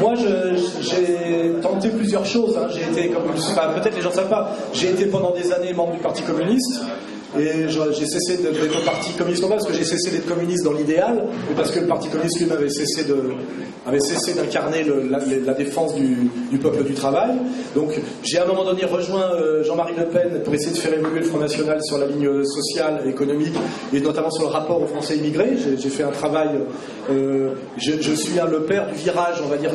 Moi, j'ai tenté plusieurs choses. Hein. J'ai été, peut-être les gens ne savent pas, j'ai été pendant des années membre du Parti communiste. Et j'ai cessé d'être au Parti communiste, non pas parce que j'ai cessé d'être communiste dans l'idéal, mais parce que le Parti communiste lui-même avait cessé d'incarner la défense du peuple du travail. Donc j'ai à un moment donné rejoint Jean-Marie Le Pen pour essayer de faire évoluer le Front National sur la ligne sociale, économique, et notamment sur le rapport aux Français immigrés. J'ai fait un travail, je suis le père du virage, on va dire,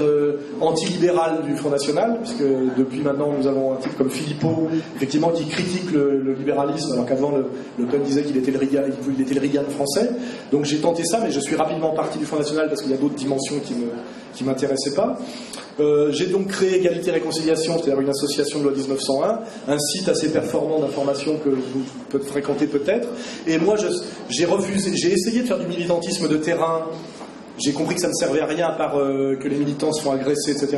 antilibéral du Front National, puisque depuis maintenant nous avons un type comme Philippot, effectivement, qui critique le libéralisme, alors qu'avant Le Pen disait qu'il était le Reagan français. Donc j'ai tenté ça, mais je suis rapidement parti du Front National parce qu'il y a d'autres dimensions qui m'intéressaient pas. J'ai donc créé Égalité et Réconciliation, c'est-à-dire une association de loi 1901, un site assez performant d'information que vous pouvez fréquenter peut-être. Et moi, j'ai essayé de faire du militantisme de terrain. J'ai compris que ça ne servait à rien à part que les militants se font agresser, etc.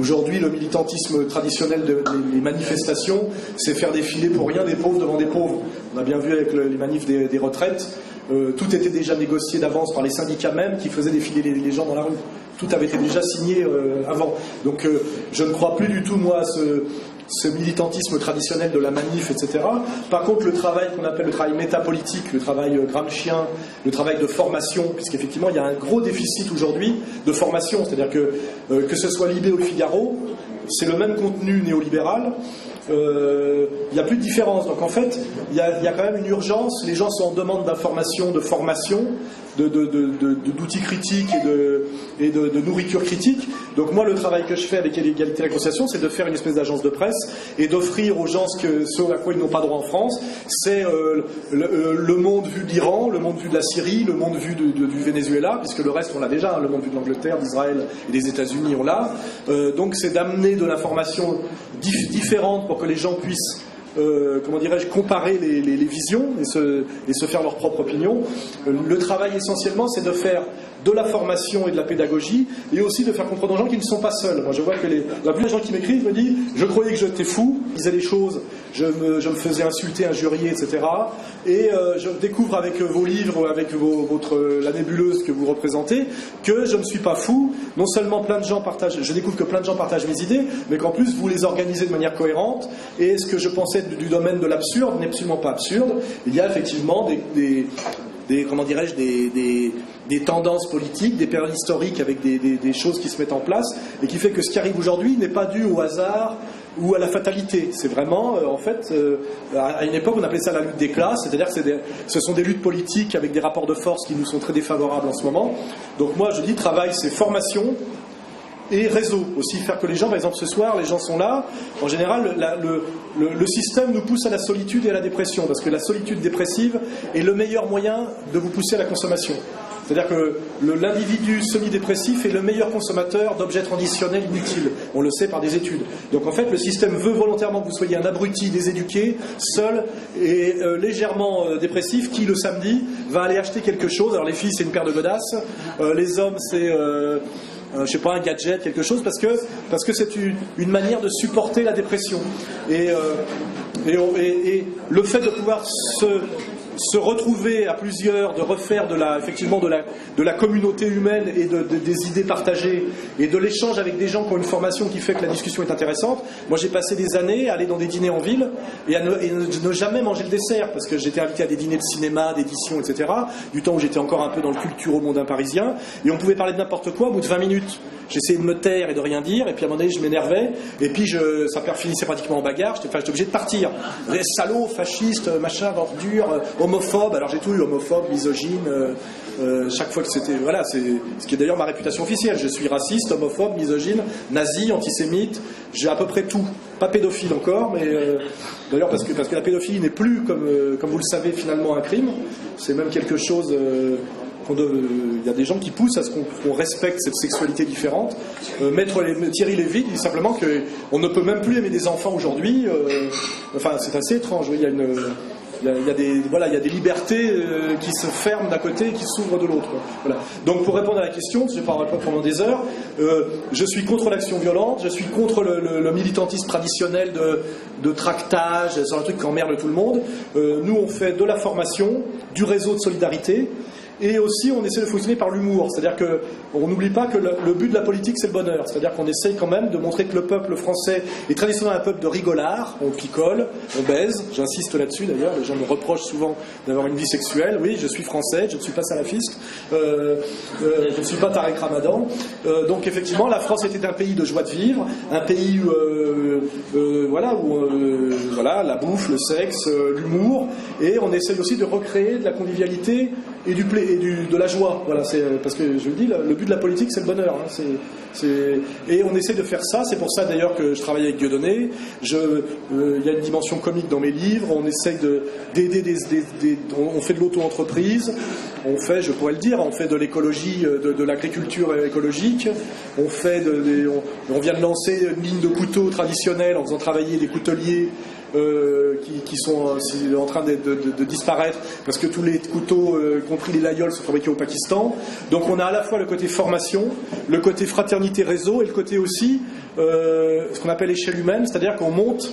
Aujourd'hui, le militantisme traditionnel des manifestations, c'est faire défiler pour rien des pauvres devant des pauvres. On a bien vu avec les manifs des retraites, tout était déjà négocié d'avance par les syndicats même qui faisaient défiler les gens dans la rue. Tout avait été déjà signé avant. Donc je ne crois plus du tout, moi, à ce militantisme traditionnel de la manif, etc. Par contre, le travail qu'on appelle le travail métapolitique, le travail gramscien, le travail de formation, puisqu'effectivement il y a un gros déficit aujourd'hui de formation, c'est-à-dire que ce soit Libé ou le Figaro, c'est le même contenu néolibéral, il n'y a plus de différence. Donc en fait, il y a quand même une urgence, les gens sont en demande d'information, de formation, d'outils critiques et de nourriture critique. Donc moi, le travail que je fais avec Égalité et Réconciliation, c'est de faire une espèce d'agence de presse et d'offrir aux gens ce à quoi ils n'ont pas droit en France. C'est le monde vu de l'Iran, le monde vu de la Syrie, le monde vu du Venezuela, puisque le reste on l'a déjà, hein, le monde vu de l'Angleterre, d'Israël et des États-Unis on l'a. Donc c'est d'amener de l'information différente pour que les gens puissent comparer les visions et se faire leur propre opinion. Le travail essentiellement, c'est de faire de la formation et de la pédagogie, et aussi de faire comprendre aux gens qu'ils ne sont pas seuls. Moi je vois que la plupart des gens qui m'écrivent me disent « je croyais que j'étais fou, je disais des choses, je me faisais insulter, injurier, etc. Et je découvre avec vos livres, avec la nébuleuse que vous représentez, que je ne suis pas fou. Non seulement je découvre que plein de gens partagent mes idées, mais qu'en plus vous les organisez de manière cohérente, et ce que je pensais du domaine de l'absurde n'est absolument pas absurde. Il y a effectivement des tendances politiques, des périodes historiques avec des choses qui se mettent en place, et qui fait que ce qui arrive aujourd'hui n'est pas dû au hasard ou à la fatalité. C'est vraiment, à une époque on appelait ça la lutte des classes, c'est-à-dire que ce sont des luttes politiques avec des rapports de force qui nous sont très défavorables en ce moment. Donc moi je dis, travail c'est formation et réseau, aussi faire que les gens, par exemple ce soir, les gens sont là, en général le système nous pousse à la solitude et à la dépression, parce que la solitude dépressive est le meilleur moyen de vous pousser à la consommation. C'est-à-dire que l'individu semi-dépressif est le meilleur consommateur d'objets transitionnels inutiles. On le sait par des études. Donc en fait, le système veut volontairement que vous soyez un abruti, déséduqué, seul et légèrement dépressif, qui le samedi va aller acheter quelque chose. Alors les filles, c'est une paire de godasses. Les hommes, c'est je sais pas, un gadget, quelque chose, parce que c'est une manière de supporter la dépression. Et le fait de pouvoir se retrouver à plusieurs, de refaire effectivement de la communauté humaine et des idées partagées et de l'échange avec des gens qui ont une formation qui fait que la discussion est intéressante. Moi j'ai passé des années à aller dans des dîners en ville et à ne jamais manger le dessert, parce que j'étais invité à des dîners de cinéma, d'édition, etc. Du temps où j'étais encore un peu dans le culturo-mondain parisien, et on pouvait parler de n'importe quoi. Au bout de 20 minutes j'essayais de me taire et de rien dire, et puis à un moment donné je m'énervais, et puis ça finissait pratiquement en bagarre. J'étais obligé de partir. Les salauds, fascistes, machin, ordure, homophobe. Alors j'ai tout eu, homophobe, misogyne, chaque fois que c'était... Voilà, c'est ce qui est d'ailleurs ma réputation officielle. Je suis raciste, homophobe, misogyne, nazi, antisémite, j'ai à peu près tout. Pas pédophile encore, mais d'ailleurs parce que la pédophilie n'est plus, comme vous le savez, finalement un crime. C'est même quelque chose... Il y a des gens qui poussent à ce qu'on respecte cette sexualité différente. Thierry Lévy dit simplement qu'on ne peut même plus aimer des enfants aujourd'hui. Enfin, c'est assez étrange. Oui, il y a des libertés qui se ferment d'un côté et qui s'ouvrent de l'autre. Voilà. Donc, pour répondre à la question, je ne vais pas répondre pendant des heures, je suis contre l'action violente, je suis contre le militantisme traditionnel de tractage, c'est un truc qui emmerde tout le monde. Nous, on fait de la formation, du réseau de solidarité, et aussi on essaie de fonctionner par l'humour. C'est-à-dire qu'on n'oublie pas que le but de la politique, c'est le bonheur. C'est-à-dire qu'on essaie quand même de montrer que le peuple français est traditionnellement un peuple de rigolards. On picole, on baise. J'insiste là-dessus d'ailleurs. Les gens me reprochent souvent d'avoir une vie sexuelle. Oui, je suis français, je ne suis pas salafiste. Je ne suis pas Tarek Ramadan. Donc effectivement, la France était un pays de joie de vivre, un pays où voilà, la bouffe, le sexe, l'humour, et on essaye aussi de recréer de la convivialité et de la joie. Voilà, parce que je le dis, le but de la politique, c'est le bonheur. Hein, et on essaie de faire ça. C'est pour ça d'ailleurs que je travaille avec Dieudonné. Il y a une dimension comique dans mes livres. On essaye d'aider on fait de l'auto-entreprise. On fait, je pourrais le dire, on fait de l'écologie, de l'agriculture écologique. On vient de lancer une ligne de couteaux traditionnels en faisant travailler des couteliers qui sont en train de disparaître parce que tous les couteaux, y compris les laïols, sont fabriqués au Pakistan. Donc on a à la fois le côté formation, le côté fraternité réseau et le côté aussi ce qu'on appelle échelle humaine, c'est-à-dire qu'on monte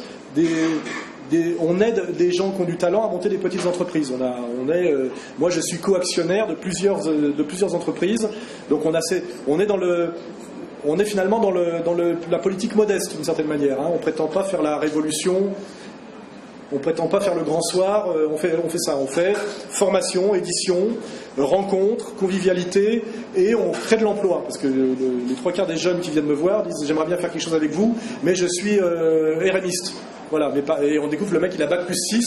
on aide des gens qui ont du talent à monter des petites entreprises. Moi, je suis co-actionnaire de plusieurs entreprises. Donc, on est finalement dans la politique modeste d'une certaine manière. Hein. On prétend pas faire la révolution. On prétend pas faire le grand soir. On fait ça. On fait formation, édition, rencontre, convivialité, et on crée de l'emploi. Parce que les 3/4 des jeunes qui viennent me voir disent j'aimerais bien faire quelque chose avec vous, mais je suis RMiste. Voilà, et on découvre le mec il a bac+6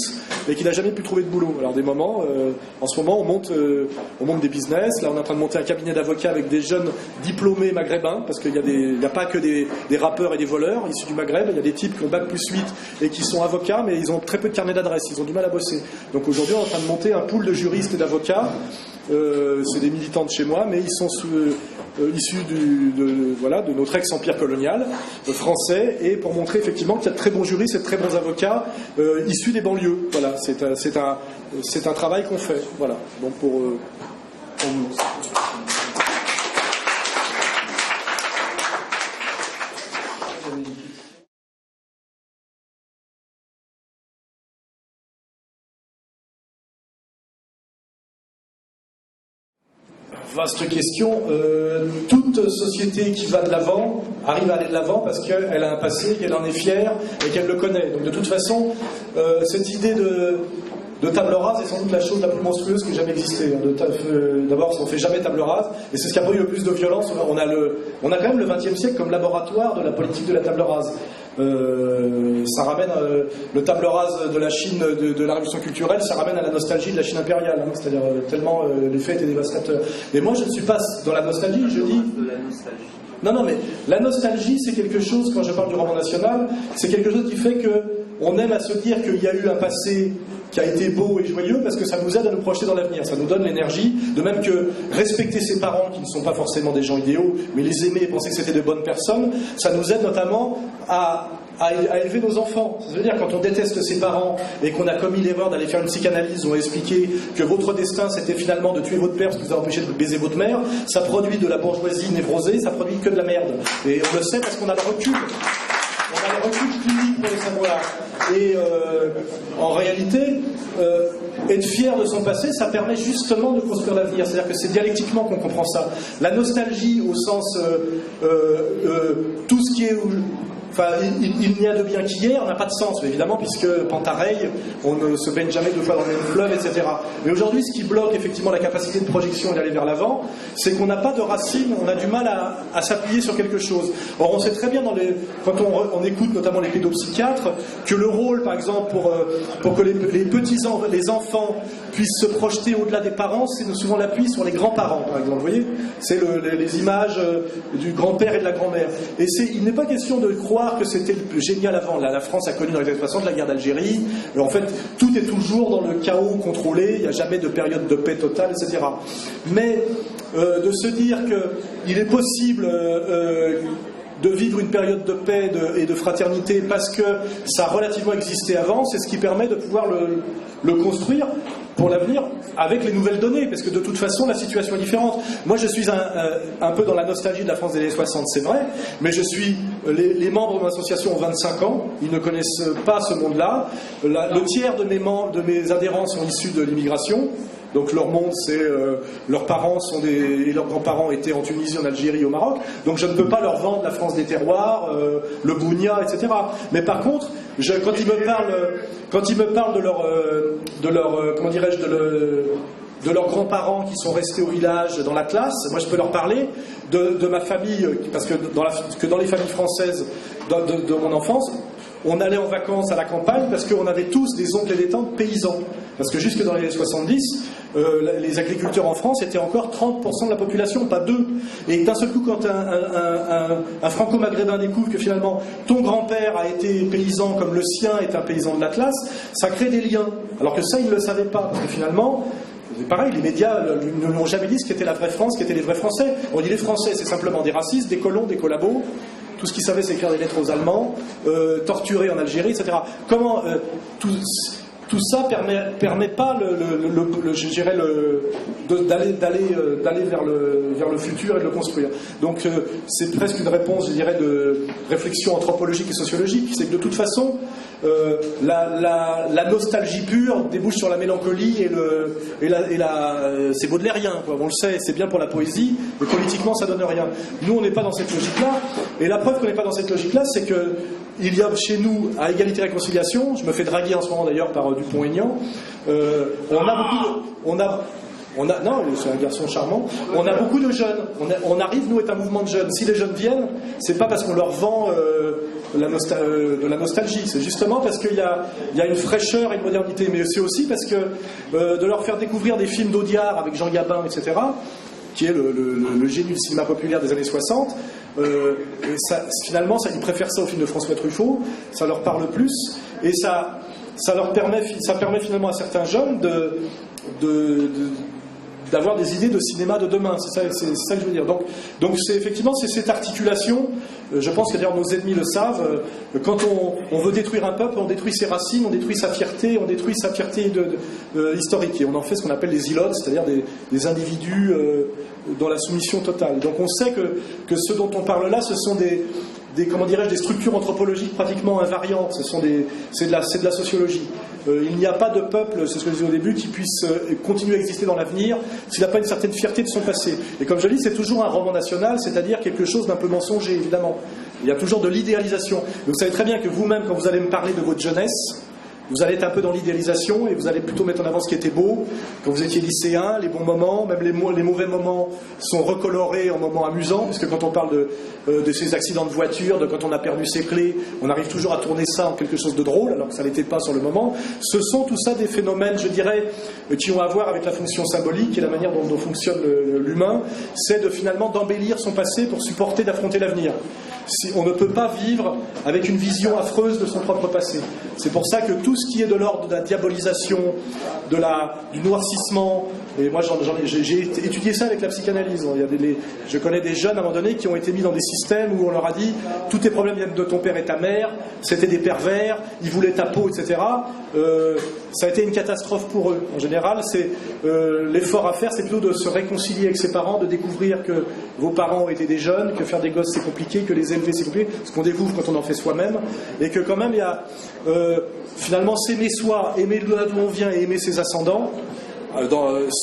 et qu'il n'a jamais pu trouver de boulot. Alors en ce moment on monte des business. Là on est en train de monter un cabinet d'avocats avec des jeunes diplômés maghrébins, parce qu'il n'y a pas que des rappeurs et des voleurs issus du Maghreb. Il y a des types qui ont bac+8 et qui sont avocats, mais ils ont très peu de carnet d'adresse, ils ont du mal à bosser. Donc aujourd'hui on est en train de monter un pool de juristes et d'avocats. C'est des militants de chez moi, mais ils sont issus de notre ex-empire colonial français, et pour montrer effectivement qu'il y a de très bons juristes et de très bons avocats issus des banlieues. Voilà, c'est un travail qu'on fait. Voilà. Donc vaste question. Toute société qui va de l'avant arrive à aller de l'avant parce qu'elle a un passé, qu'elle en est fière et qu'elle le connaît. Donc de toute façon, cette idée de table rase est sans doute la chose la plus monstrueuse qui ait jamais existé. D'abord, on ne fait jamais table rase, et c'est ce qui a produit le plus de violence. On a quand même le XXe siècle comme laboratoire de la politique de la table rase. Ça ramène le table rase de la Chine, de la révolution culturelle, ça ramène à la nostalgie de la Chine impériale, hein, c'est-à-dire tellement les faits étaient dévastateurs. Mais moi je ne suis pas dans la nostalgie, je dis... Non, mais la nostalgie, c'est quelque chose, quand je parle du roman national, c'est quelque chose qui fait qu'on aime à se dire qu'il y a eu un passé qui a été beau et joyeux, parce que ça nous aide à nous projeter dans l'avenir, ça nous donne l'énergie, de même que respecter ses parents, qui ne sont pas forcément des gens idéaux, mais les aimer et penser que c'était de bonnes personnes, ça nous aide notamment à élever nos enfants. Ça veut dire quand on déteste ses parents et qu'on a commis l'erreur d'aller faire une psychanalyse ou expliquer que votre destin c'était finalement de tuer votre père parce que vous avez empêché de baiser votre mère, ça produit de la bourgeoisie névrosée, ça produit que de la merde. Et on le sait parce qu'on a le recul. On a le recul clinique pour le savoir. Et en réalité, être fier de son passé, ça permet justement de construire l'avenir. C'est-à-dire que c'est dialectiquement qu'on comprend ça. La nostalgie au sens tout ce qui est... Enfin, il n'y a de bien qu'hier n'a pas de sens, évidemment, puisque Pantareil, on ne se baigne jamais 2 fois dans le même fleuve, etc. Mais aujourd'hui, ce qui bloque effectivement la capacité de projection et d'aller vers l'avant, c'est qu'on n'a pas de racines, on a du mal à s'appuyer sur quelque chose. Or, on sait très bien, quand on écoute notamment les pédopsychiatres, que le rôle, par exemple, pour que les enfants puissent se projeter au-delà des parents, c'est souvent l'appui sur les grands-parents, par exemple. Vous voyez, c'est les images du grand-père et de la grand-mère. Et il n'est pas question de croire que c'était génial avant. Là, la France a connu dans les années 60 la guerre d'Algérie. En fait, tout est toujours dans le chaos contrôlé. Il n'y a jamais de période de paix totale, etc. Mais de se dire qu'il est possible de vivre une période de paix et de fraternité parce que ça a relativement existé avant, c'est ce qui permet de pouvoir le construire pour l'avenir avec les nouvelles données, parce que de toute façon la situation est différente. Moi je suis un peu dans la nostalgie de la France des années 60, c'est vrai, mais les membres de mon association ont 25 ans, ils ne connaissent pas ce monde-là. Le tiers de mes adhérents sont issus de l'immigration, Donc leur monde, c'est leurs parents et leurs grands-parents étaient en Tunisie, en Algérie, au Maroc. Donc je ne peux pas leur vendre la France des terroirs, le Bounia, etc. Mais par contre, quand ils me parlent de leur comment dirais-je, de leurs grands-parents qui sont restés au village, dans la classe, moi je peux leur parler de ma famille, parce que dans les familles françaises de mon enfance, on allait en vacances à la campagne parce qu'on avait tous des oncles et des tantes paysans. Parce que jusque dans les années 70, les agriculteurs en France étaient encore 30% de la population, pas 2. Et d'un seul coup, quand un franco-maghrébin découvre que finalement ton grand-père a été paysan comme le sien est un paysan de l'Atlas, ça crée des liens. Alors que ça, ils ne le savaient pas. Parce que finalement, pareil, les médias ne l'ont jamais dit ce qu'était la vraie France, ce qu'étaient les vrais Français. On dit les Français, c'est simplement des racistes, des colons, des collabos. Tout ce qu'ils savaient, c'est écrire des lettres aux Allemands, torturer en Algérie, etc. Comment tout ça permet pas je dirais d'aller vers le futur et de le construire. Donc c'est presque une réponse, je dirais, de réflexion anthropologique et sociologique. C'est que de toute façon, la nostalgie pure débouche sur la mélancolie c'est baudelairien, quoi. On le sait, c'est bien pour la poésie, mais politiquement ça donne rien. Nous, on n'est pas dans cette logique-là. Et la preuve qu'on n'est pas dans cette logique-là, c'est que il y a chez nous, à Égalité et Réconciliation, je me fais draguer en ce moment d'ailleurs par Dupont-Aignan, non, c'est un garçon charmant. On a beaucoup de jeunes. On arrive, nous, est un mouvement de jeunes. Si les jeunes viennent, c'est pas parce qu'on leur vend de la nostalgie. C'est justement parce qu'il y a une fraîcheur et une modernité. Mais c'est aussi parce que de leur faire découvrir des films d'Audiard avec Jean Gabin, etc., qui est le génie du cinéma populaire des années 60. Finalement, ils préfèrent ça au film de François Truffaut. Ça leur parle plus. Et ça permet finalement à certains jeunes d'avoir des idées de cinéma de demain. C'est ça que je veux dire. Donc c'est effectivement cette articulation. Je pense que d'ailleurs nos ennemis le savent. Quand on veut détruire un peuple, on détruit ses racines, on détruit sa fierté, historique. Et on en fait ce qu'on appelle des ilotes, c'est-à-dire des individus dans la soumission totale. Donc on sait que ce dont on parle là, ce sont des structures anthropologiques pratiquement invariantes. C'est de la sociologie. Il n'y a pas de peuple, c'est ce que je disais au début, qui puisse continuer à exister dans l'avenir s'il n'a pas une certaine fierté de son passé. Et comme je le dis, c'est toujours un roman national, c'est-à-dire quelque chose d'un peu mensonger, évidemment. Il y a toujours de l'idéalisation. Donc vous savez très bien que vous-même, quand vous allez me parler de votre jeunesse, vous allez être un peu dans l'idéalisation et vous allez plutôt mettre en avant ce qui était beau quand vous étiez lycéen, les bons moments, même les mauvais moments sont recolorés en moments amusants, puisque quand on parle de ces accidents de voiture, de quand on a perdu ses clés, on arrive toujours à tourner ça en quelque chose de drôle alors que ça n'était pas sur le moment. Ce sont tout ça des phénomènes, je dirais, qui ont à voir avec la fonction symbolique et la manière dont fonctionne l'humain. C'est finalement d'embellir son passé pour supporter d'affronter l'avenir. On ne peut pas vivre avec une vision affreuse de son propre passé. C'est pour ça que tout ce qui est de l'ordre de la diabolisation, du noircissement, et moi j'ai étudié ça avec la psychanalyse. Je connais des jeunes à un moment donné qui ont été mis dans des systèmes où on leur a dit tous tes problèmes viennent de ton père et ta mère, c'était des pervers, ils voulaient ta peau, etc. Ça a été une catastrophe pour eux. En général, l'effort à faire, c'est plutôt de se réconcilier avec ses parents, de découvrir que vos parents ont été des jeunes, que faire des gosses c'est compliqué, que les élever c'est compliqué, ce qu'on découvre quand on en fait soi-même, et que quand même il y a finalement s'aimer soi, aimer là d'où on vient et aimer ses ascendants,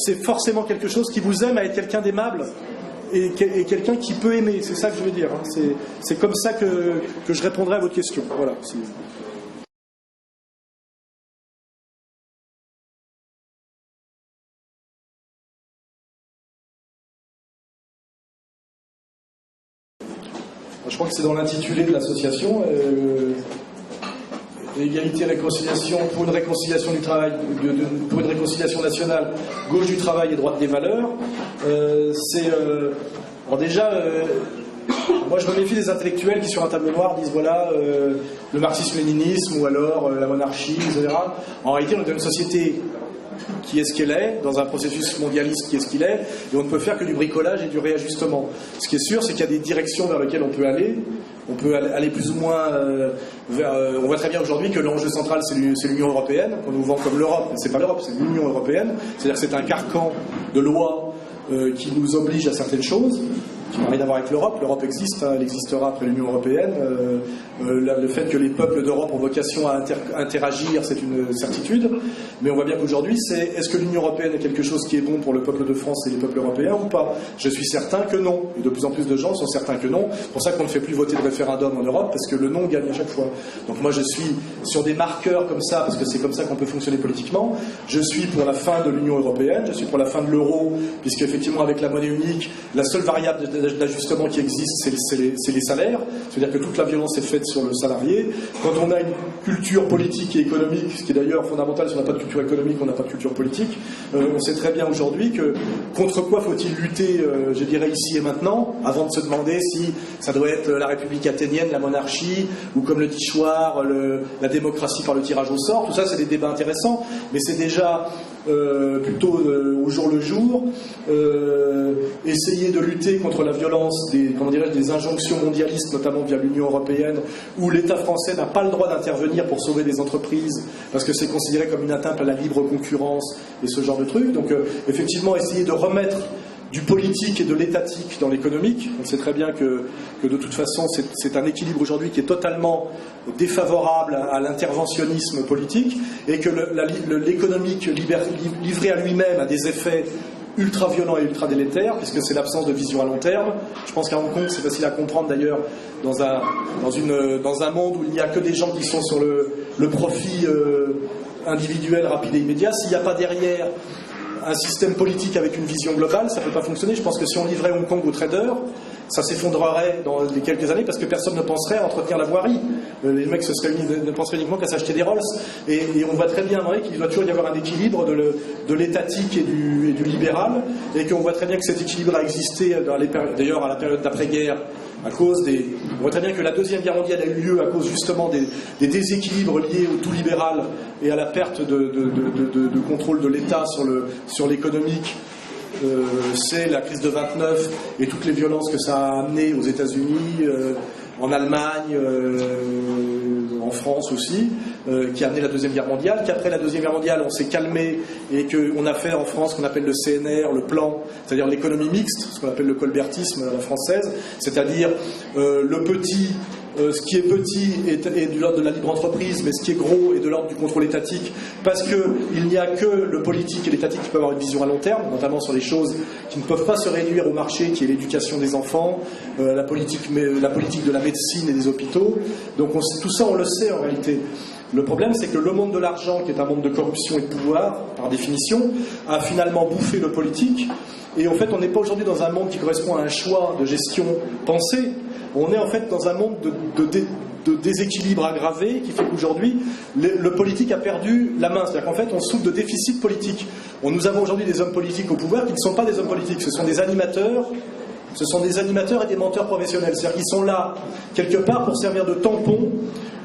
c'est forcément quelque chose qui vous aime à être quelqu'un d'aimable et quelqu'un qui peut aimer. C'est ça que je veux dire. C'est comme ça que je répondrai à votre question. Voilà. Je crois que c'est dans l'intitulé de l'association. Égalité, réconciliation, pour une réconciliation du travail, pour une réconciliation nationale, gauche du travail et droite des valeurs. Alors déjà, moi je me méfie des intellectuels qui sur un tableau noir disent voilà le marxisme-léninisme ou alors la monarchie, etc. En réalité, on est dans une société qui est ce qu'elle est, dans un processus mondialiste qui est ce qu'il est, et on ne peut faire que du bricolage et du réajustement. Ce qui est sûr, c'est qu'il y a des directions vers lesquelles on peut aller. On peut aller plus ou moins on voit très bien aujourd'hui que l'enjeu central c'est l'Union européenne, qu'on nous vend comme l'Europe, mais c'est pas l'Europe, c'est l'Union européenne. C'est-à-dire que c'est un carcan de lois qui nous oblige à certaines choses, qui n'a rien à voir avec l'Europe. L'Europe existe, hein, elle existera après l'Union européenne. Le fait que les peuples d'Europe ont vocation à interagir, c'est une certitude. Mais on voit bien qu'aujourd'hui, est-ce que l'Union européenne est quelque chose qui est bon pour le peuple de France et les peuples européens ou pas? Je suis certain que non. Et de plus en plus de gens sont certains que non. C'est pour ça qu'on ne fait plus voter de référendum en Europe, parce que le non gagne à chaque fois. Donc moi, je suis sur des marqueurs comme ça, parce que c'est comme ça qu'on peut fonctionner politiquement. Je suis pour la fin de l'Union européenne, je suis pour la fin de l'euro, puisque effectivement, avec la monnaie unique, la seule variable d'ajustement qui existe, c'est les salaires. C'est-à-dire que toute la violence est faite sur le salarié. Quand on a une culture politique et économique, ce qui est d'ailleurs fondamental, si on n'a pas de culture économique, on n'a pas de culture politique, on sait très bien aujourd'hui que contre quoi faut-il lutter, je dirais ici et maintenant, avant de se demander si ça doit être la République athénienne, la monarchie, ou comme le dit Chouard, la démocratie par le tirage au sort. Tout ça, c'est des débats intéressants, mais c'est déjà plutôt au jour le jour, essayer de lutter contre la violence des injonctions mondialistes, notamment via l'Union européenne, où l'État français n'a pas le droit d'intervenir pour sauver des entreprises, parce que c'est considéré comme une atteinte à la libre concurrence et ce genre de trucs. Donc effectivement, essayer de remettre du politique et de l'étatique dans l'économique. On sait très bien que de toute façon, c'est un équilibre aujourd'hui qui est totalement défavorable à l'interventionnisme politique, et que l'économique livré à lui-même a des effets ultra violents et ultra délétères, puisque c'est l'absence de vision à long terme. Je pense qu'à Hong Kong, c'est facile à comprendre d'ailleurs, dans un monde où il n'y a que des gens qui sont sur le profit individuel, rapide et immédiat. S'il n'y a pas derrière un système politique avec une vision globale, ça ne peut pas fonctionner. Je pense que si on livrait Hong Kong aux traders, ça s'effondrerait dans les quelques années, parce que personne ne penserait à entretenir la voirie. Les mecs ne penseraient uniquement qu'à s'acheter des Rolls. Et on voit très bien qu'il doit toujours y avoir un équilibre de l'étatique et du libéral, et qu'on voit très bien que cet équilibre a existé d'ailleurs à la période d'après-guerre, à cause on voit très bien que la Deuxième Guerre mondiale a eu lieu à cause justement des déséquilibres liés au tout libéral et à la perte de contrôle de l'État sur l'économique. C'est la crise de 29 et toutes les violences que ça a amenées aux États-Unis, en Allemagne, en France aussi, qui a amené la Deuxième Guerre mondiale, qu'après la Deuxième Guerre mondiale on s'est calmé et qu'on a fait en France ce qu'on appelle le CNR, le plan, c'est-à-dire l'économie mixte, ce qu'on appelle le colbertisme à la française, c'est-à-dire le petit. Ce qui est petit est de l'ordre de la libre entreprise, mais ce qui est gros est de l'ordre du contrôle étatique, parce qu'il n'y a que le politique et l'étatique qui peuvent avoir une vision à long terme, notamment sur les choses qui ne peuvent pas se réduire au marché, qui est l'éducation des enfants, la politique de la médecine et des hôpitaux. Donc tout ça, on le sait en réalité. Le problème, c'est que le monde de l'argent, qui est un monde de corruption et de pouvoir, par définition, a finalement bouffé le politique. Et en fait, on n'est pas aujourd'hui dans un monde qui correspond à un choix de gestion pensé. On est en fait dans un monde de déséquilibre aggravé qui fait qu'aujourd'hui, le politique a perdu la main. C'est-à-dire qu'en fait, on souffre de déficit politique. Nous avons aujourd'hui des hommes politiques au pouvoir qui ne sont pas des hommes politiques, ce sont des animateurs. Ce sont des animateurs et des menteurs professionnels. C'est-à-dire qu'ils sont là, quelque part, pour servir de tampon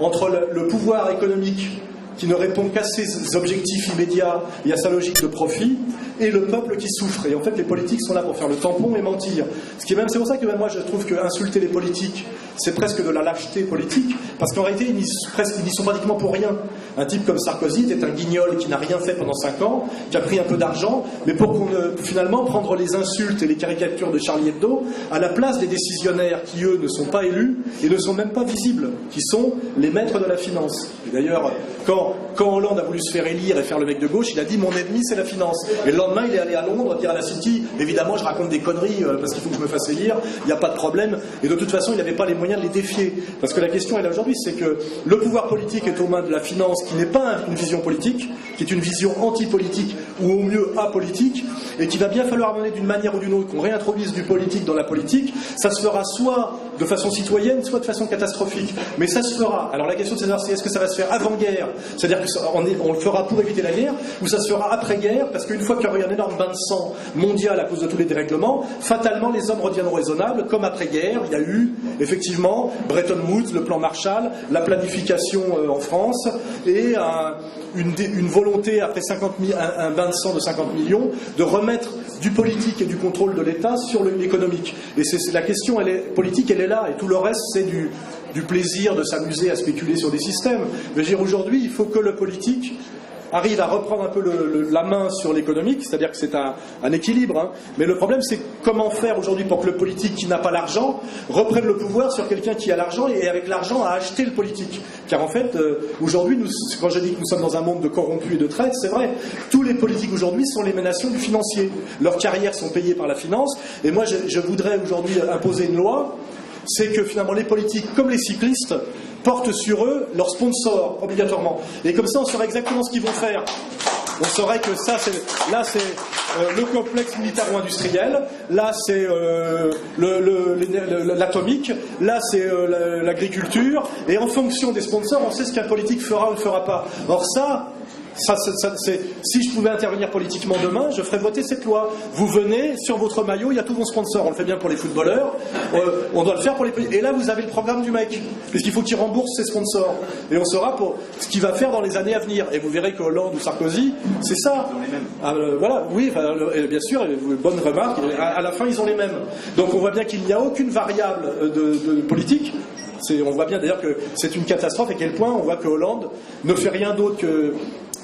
entre le pouvoir économique qui ne répond qu'à ses objectifs immédiats et à sa logique de profit, et le peuple qui souffre. Et en fait, les politiques sont là pour faire le tampon et mentir. C'est pour ça que même moi, je trouve que insulter les politiques, c'est presque de la lâcheté politique, parce qu'en réalité, ils n'y sont pratiquement pour rien. Un type comme Sarkozy est un guignol qui n'a rien fait pendant 5 ans, qui a pris un peu d'argent, mais pour finalement prendre les insultes et les caricatures de Charlie Hebdo à la place des décisionnaires qui, eux, ne sont pas élus et ne sont même pas visibles, qui sont les maîtres de la finance. Et d'ailleurs, quand Hollande a voulu se faire élire et faire le mec de gauche, il a dit « mon ennemi, c'est la finance ». Et le lendemain, il est allé à Londres dire à la City « évidemment, je raconte des conneries parce qu'il faut que je me fasse élire, il n'y a pas de problème ». Et de toute façon, il n'avait pas les moyens de les défier. Parce que la question, elle, aujourd'hui, c'est que le pouvoir politique est aux mains de la finance, qui n'est pas une vision politique, qui est une vision anti-politique, ou au mieux apolitique, et qu'il va bien falloir mener d'une manière ou d'une autre qu'on réintroduise du politique dans la politique. Ça se fera soit de façon citoyenne, soit de façon catastrophique. Mais ça se fera. Alors la question de savoir, c'est est-ce que ça va se faire avant-guerre, c'est-à-dire qu'on le fera pour éviter la guerre, ou ça se fera après-guerre, parce qu'une fois qu'il y aura un énorme bain de sang mondial à cause de tous les dérèglements, fatalement les hommes reviendront raisonnables, comme après-guerre. Il y a eu effectivement Bretton Woods, le plan Marshall, la planification en France, et une volonté après un bain de sang de 50 millions de remettre du politique et du contrôle de l'État sur l'économique. Et la question politique, elle est là, et tout le reste, c'est du plaisir de s'amuser à spéculer sur des systèmes. Je veux dire, aujourd'hui, il faut que le politique arrive à reprendre un peu la main sur l'économique, c'est-à-dire que c'est un équilibre, hein. Mais le problème, c'est comment faire aujourd'hui pour que le politique qui n'a pas l'argent reprenne le pouvoir sur quelqu'un qui a l'argent et avec l'argent à acheter le politique. Car en fait, aujourd'hui, quand je dis que nous sommes dans un monde de corrompus et de traîtres, c'est vrai. Tous les politiques aujourd'hui sont l'émanation du financier. Leurs carrières sont payées par la finance. Et moi, je voudrais aujourd'hui imposer une loi, c'est que finalement les politiques, comme les cyclistes, portent sur eux leurs sponsors, obligatoirement. Et comme ça, on saurait exactement ce qu'ils vont faire. On saurait que ça, c'est le complexe militaro-industriel, là, c'est l'atomique, là, c'est l'agriculture, et en fonction des sponsors, on sait ce qu'un politique fera ou ne fera pas. Or ça, si je pouvais intervenir politiquement demain, je ferais voter cette loi. Vous venez, sur votre maillot, il y a tous vos sponsors. On le fait bien pour les footballeurs, on doit le faire pour les politiques. Et là, vous avez le programme du mec, puisqu'il faut qu'il rembourse ses sponsors. Et on saura pour ce qu'il va faire dans les années à venir. Et vous verrez que Hollande ou Sarkozy, c'est ça. Voilà, oui, bien sûr, bonne remarque, à la fin, ils ont les mêmes. Donc on voit bien qu'il n'y a aucune variable de politique. On voit bien d'ailleurs que c'est une catastrophe, et à quel point on voit que Hollande ne fait rien d'autre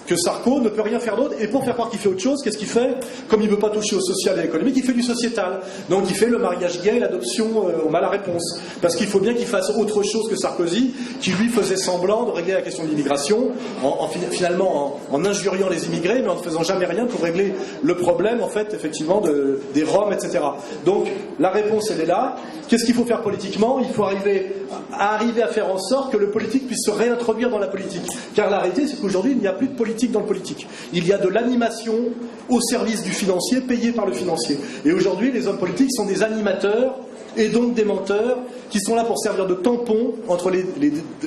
que Sarko ne peut rien faire d'autre, et pour faire croire qu'il fait autre chose, qu'est-ce qu'il fait? Comme il ne veut pas toucher au social et à l'économique, il fait du sociétal. Donc il fait le mariage gay et l'adoption, on a la réponse. Parce qu'il faut bien qu'il fasse autre chose que Sarkozy, qui lui faisait semblant de régler la question de l'immigration, finalement en injuriant les immigrés, mais en ne faisant jamais rien pour régler le problème, en fait, effectivement, des Roms, etc. Donc la réponse, elle est là. Qu'est-ce qu'il faut faire politiquement? Il faut arriver à faire en sorte que le politique puisse se réintroduire dans la politique. Car la réalité, c'est qu'aujourd'hui, il n'y a plus de politique dans le politique. Il y a de l'animation au service du financier, payé par le financier. Et aujourd'hui, les hommes politiques sont des animateurs et donc des menteurs qui sont là pour servir de tampon entre les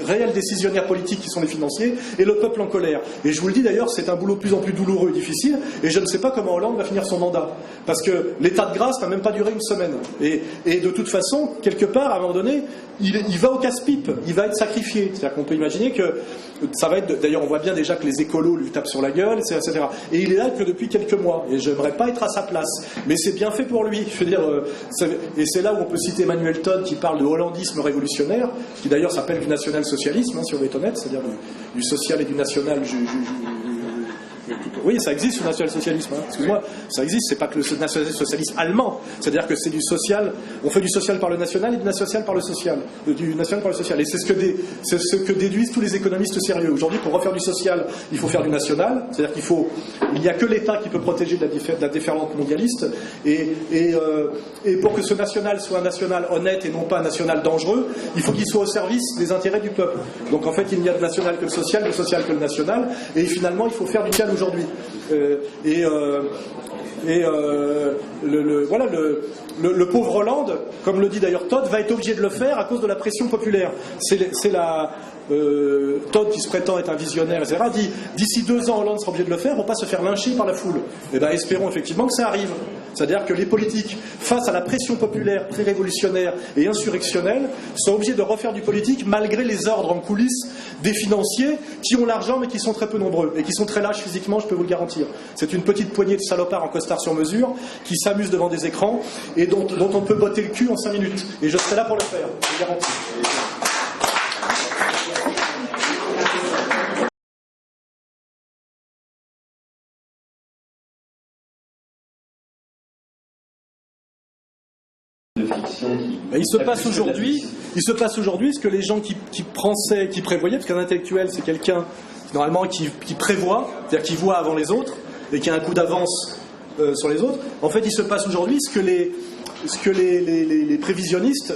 réels décisionnaires politiques qui sont les financiers et le peuple en colère. Et je vous le dis d'ailleurs, c'est un boulot de plus en plus douloureux et difficile, et je ne sais pas comment Hollande va finir son mandat. Parce que l'état de grâce n'a même pas duré une semaine. Et de toute façon, quelque part, à un moment donné, il va au casse-pipe, il va être sacrifié. C'est-à-dire qu'on peut imaginer que ça va être... D'ailleurs, on voit bien déjà que les écolos lui tapent sur la gueule, etc. Et il est là que depuis quelques mois. Et je n'aimerais pas être à sa place. Mais c'est bien fait pour lui. Je veux dire, et c'est là où on peut citer Emmanuel Todd qui parle de hollandisme révolutionnaire, qui d'ailleurs s'appelle du national-socialisme, hein, si on veut être honnête, c'est-à-dire du social et du national. Oui, ça existe, le national-socialisme. Hein. Excuse-moi, ça existe, c'est pas que le national-socialisme allemand. C'est-à-dire que c'est du social, on fait du social par le national et du national par le social. Du national par le social. Et c'est ce que déduisent tous les économistes sérieux. Aujourd'hui, pour refaire du social, il faut faire du national. C'est-à-dire il n'y a que l'État qui peut protéger de la déferlante mondialiste. Et pour que ce national soit un national honnête et non pas un national dangereux, il faut qu'il soit au service des intérêts du peuple. Donc en fait, il n'y a de national que le social que le national. Et finalement, il faut faire du social aujourd'hui. Le pauvre Hollande, comme le dit d'ailleurs Todd, va être obligé de le faire à cause de la pression populaire. Todd, qui se prétend être un visionnaire, etc., dit d'ici 2 ans, Hollande sera obligé de le faire pour ne pas se faire lyncher par la foule. Et bien, espérons effectivement que ça arrive. C'est-à-dire que les politiques, face à la pression populaire pré-révolutionnaire et insurrectionnelle, sont obligés de refaire du politique malgré les ordres en coulisses des financiers qui ont l'argent mais qui sont très peu nombreux et qui sont très lâches physiquement, je peux vous le garantir. C'est une petite poignée de salopards en costard sur mesure qui s'amusent devant des écrans et dont on peut botter le cul en 5 minutes. Et je serai là pour le faire, je vous le garantis. Il se passe aujourd'hui ce que les gens qui prévoyaient, parce qu'un intellectuel c'est quelqu'un normalement qui prévoit, c'est-à-dire qui voit avant les autres et qui a un coup d'avance sur les autres. En fait, il se passe aujourd'hui ce que les prévisionnistes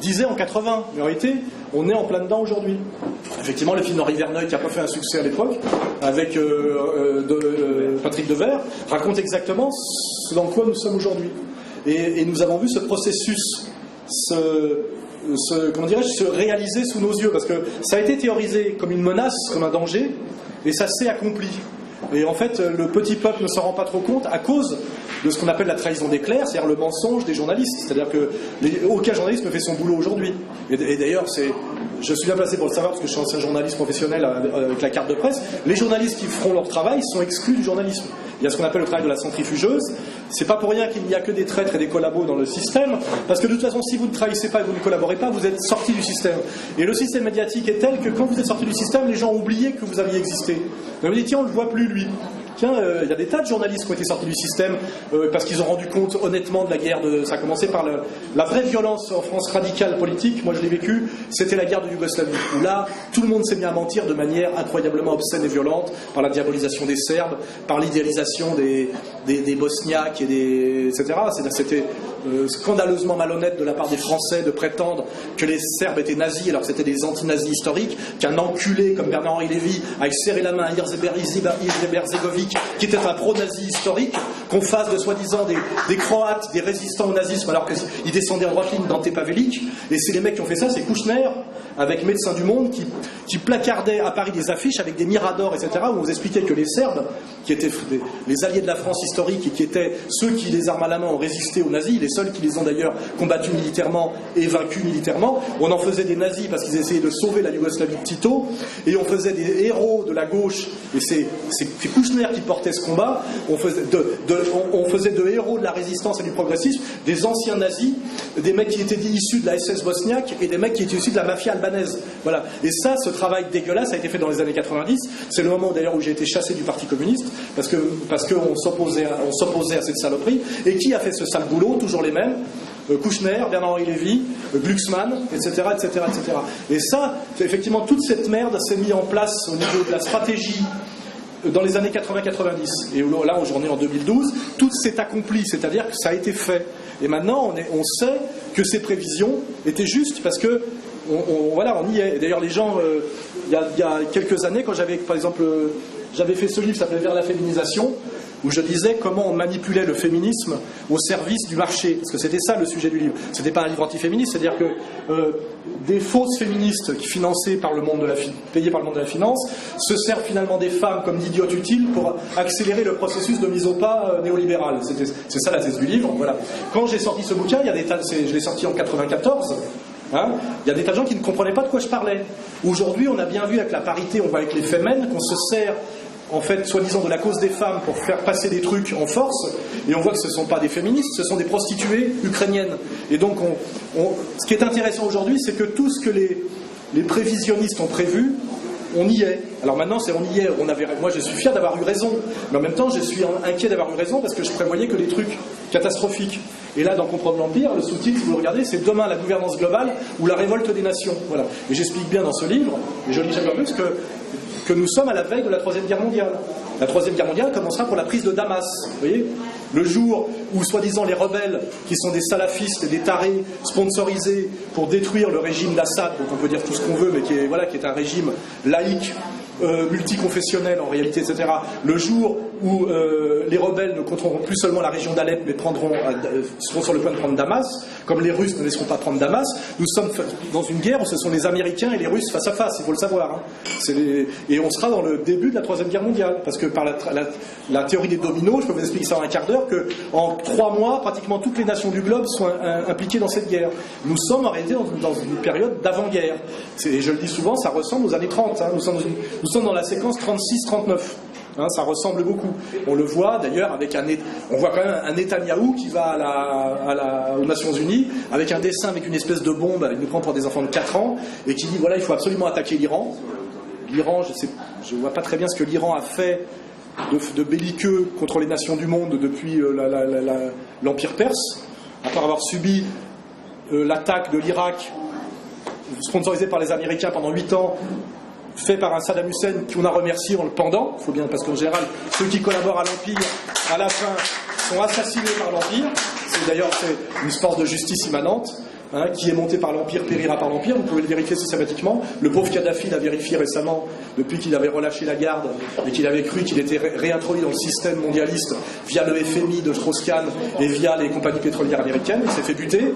disaient en 80. Mais en réalité, on est en plein dedans aujourd'hui. Effectivement, le film d'Henri Verneuil, qui n'a pas fait un succès à l'époque, avec Patrick Devers, raconte exactement ce dans quoi nous sommes aujourd'hui. Et nous avons vu ce processus se réaliser sous nos yeux, parce que ça a été théorisé comme une menace, comme un danger, et ça s'est accompli. Et en fait, le petit peuple ne s'en rend pas trop compte à cause de ce qu'on appelle la trahison des clercs, c'est-à-dire le mensonge des journalistes. C'est-à-dire que aucun journaliste ne fait son boulot aujourd'hui. Et d'ailleurs, je suis bien placé pour le savoir, parce que je suis ancien journaliste professionnel avec la carte de presse. Les journalistes qui feront leur travail sont exclus du journalisme. il y a ce qu'on appelle le travail de la centrifugeuse. C'est pas pour rien qu'il n'y a que des traîtres et des collabos dans le système, parce que de toute façon, si vous ne trahissez pas et vous ne collaborez pas, vous êtes sorti du système. Et le système médiatique est tel que quand vous êtes sorti du système, les gens ont oublié que vous aviez existé. Donc vous dites, tiens, on ne le voit plus, lui. Tiens, il y a des tas de journalistes qui ont été sortis du système parce qu'ils ont rendu compte honnêtement de la guerre. Ça a commencé par la vraie violence en France radicale politique. Moi, je l'ai vécu. C'était la guerre de Yougoslavie. Où là, tout le monde s'est mis à mentir de manière incroyablement obscène et violente par la diabolisation des Serbes, par l'idéalisation des Bosniaques etc. C'était scandaleusement malhonnête de la part des Français de prétendre que les Serbes étaient nazis alors que c'était des anti-nazis historiques, qu'un enculé comme Bernard-Henri Lévy aille serrer la main à Izetbegovic qui était un pro-nazi historique, qu'on fasse de soi-disant des Croates, des résistants au nazisme alors qu'ils descendaient en droite ligne d'Ante Pavelic. Et c'est les mecs qui ont fait ça, c'est Kouchner avec Médecins du Monde qui placardait à Paris des affiches avec des miradors, etc., où on vous expliquait que les Serbes, qui étaient les alliés de la France historique et qui étaient ceux qui, les armes à la main, ont résisté aux nazis, les seuls qui les ont d'ailleurs combattus militairement et vaincus militairement, on en faisait des nazis parce qu'ils essayaient de sauver la Yougoslavie de Tito, et on faisait des héros de la gauche, et c'est Kouchner qui portait ce combat, on faisait de héros de la résistance et du progressisme des anciens nazis, des mecs qui étaient issus de la SS bosniaque et des mecs qui étaient issus de la mafia albanaise. Voilà. Et ça, ce travail dégueulasse a été fait dans les années 90. C'est le moment d'ailleurs où j'ai été chassé du Parti communiste parce qu'on s'opposait à cette saloperie. Et qui a fait ce sale boulot? Toujours les mêmes. Kouchner, Bernard-Henri Lévy, Glucksmann, etc., etc., etc. Et ça, effectivement, toute cette merde s'est mise en place au niveau de la stratégie dans les années 80-90. Et là, aujourd'hui, en 2012, tout s'est accompli, c'est-à-dire que ça a été fait. Et maintenant, on sait que ces prévisions étaient justes parce que voilà, on y est. Et d'ailleurs, les gens, il y a quelques années, quand j'avais, par exemple, j'avais fait ce livre qui s'appelait Vers la féminisation, où je disais comment on manipulait le féminisme au service du marché, parce que c'était ça le sujet du livre. C'était pas un livre antiféministe, c'est-à-dire que des fausses féministes qui payées par le monde de la finance se servent finalement des femmes comme d'idiotes utiles pour accélérer le processus de mise au pas néolibéral. C'est ça la thèse du livre. Voilà. Quand j'ai sorti ce bouquin, je l'ai sorti en 94. Hein, il y a des tas de gens qui ne comprenaient pas de quoi je parlais. Aujourd'hui, on a bien vu avec la parité, on voit avec les femmes qu'on se sert en fait, soi-disant de la cause des femmes pour faire passer des trucs en force, et on voit que ce ne sont pas des féministes, ce sont des prostituées ukrainiennes. Et donc, ce qui est intéressant aujourd'hui, c'est que tout ce que les prévisionnistes ont prévu, on y est. Alors maintenant, on y est. Moi, je suis fier d'avoir eu raison, mais en même temps, je suis inquiet d'avoir eu raison parce que je prévoyais que des trucs catastrophiques. Et là, dans Comprendre l'Empire, le sous-titre, si vous le regardez, c'est Demain la gouvernance globale ou la révolte des nations. Voilà. Et j'explique bien dans ce livre, et je lis chaque fois plus, que nous sommes à la veille de la Troisième Guerre mondiale. La Troisième Guerre mondiale commencera pour la prise de Damas. Vous voyez ? Le jour où, soi-disant, les rebelles, qui sont des salafistes et des tarés sponsorisés pour détruire le régime d'Assad, dont on peut dire tout ce qu'on veut, mais qui est un régime laïque, multiconfessionnel en réalité, etc. Le jour où les rebelles ne contrôleront plus seulement la région d'Alep, mais seront sur le point de prendre Damas, comme les Russes ne laisseront pas prendre Damas, nous sommes dans une guerre où ce sont les Américains et les Russes face à face, il faut le savoir. Hein. Et on sera dans le début de la Troisième Guerre mondiale, parce que par la théorie des dominos, je peux vous expliquer ça en un quart d'heure, qu'en 3 mois, pratiquement toutes les nations du globe sont impliquées dans cette guerre. Nous sommes en réalité dans une période d'avant-guerre. Et je le dis souvent, ça ressemble aux années 30. Hein. Nous sommes dans la séquence 36-39. Hein, ça ressemble beaucoup. On le voit d'ailleurs on voit quand même un Netanyahou qui va aux Nations Unies avec un dessin avec une espèce de bombe, il nous prend pour des enfants de 4 ans, et qui dit voilà, il faut absolument attaquer l'Iran. L'Iran, je ne vois pas très bien ce que l'Iran a fait de belliqueux contre les nations du monde depuis l'Empire perse, après avoir subi l'attaque de l'Irak sponsorisée par les Américains pendant 8 ans, fait par un Saddam Hussein qu'on a remercié en le pendant, faut bien, parce qu'en général, ceux qui collaborent à l'Empire, à la fin, sont assassinés par l'Empire. C'est une sorte de justice immanente. Hein, qui est monté par l'Empire périra par l'Empire, vous pouvez le vérifier systématiquement. Le pauvre Kadhafi l'a vérifié récemment, depuis qu'il avait relâché la garde et qu'il avait cru qu'il était réintroduit dans le système mondialiste via le FMI de Strauss-Kahn et via les compagnies pétrolières américaines. Il s'est fait buter,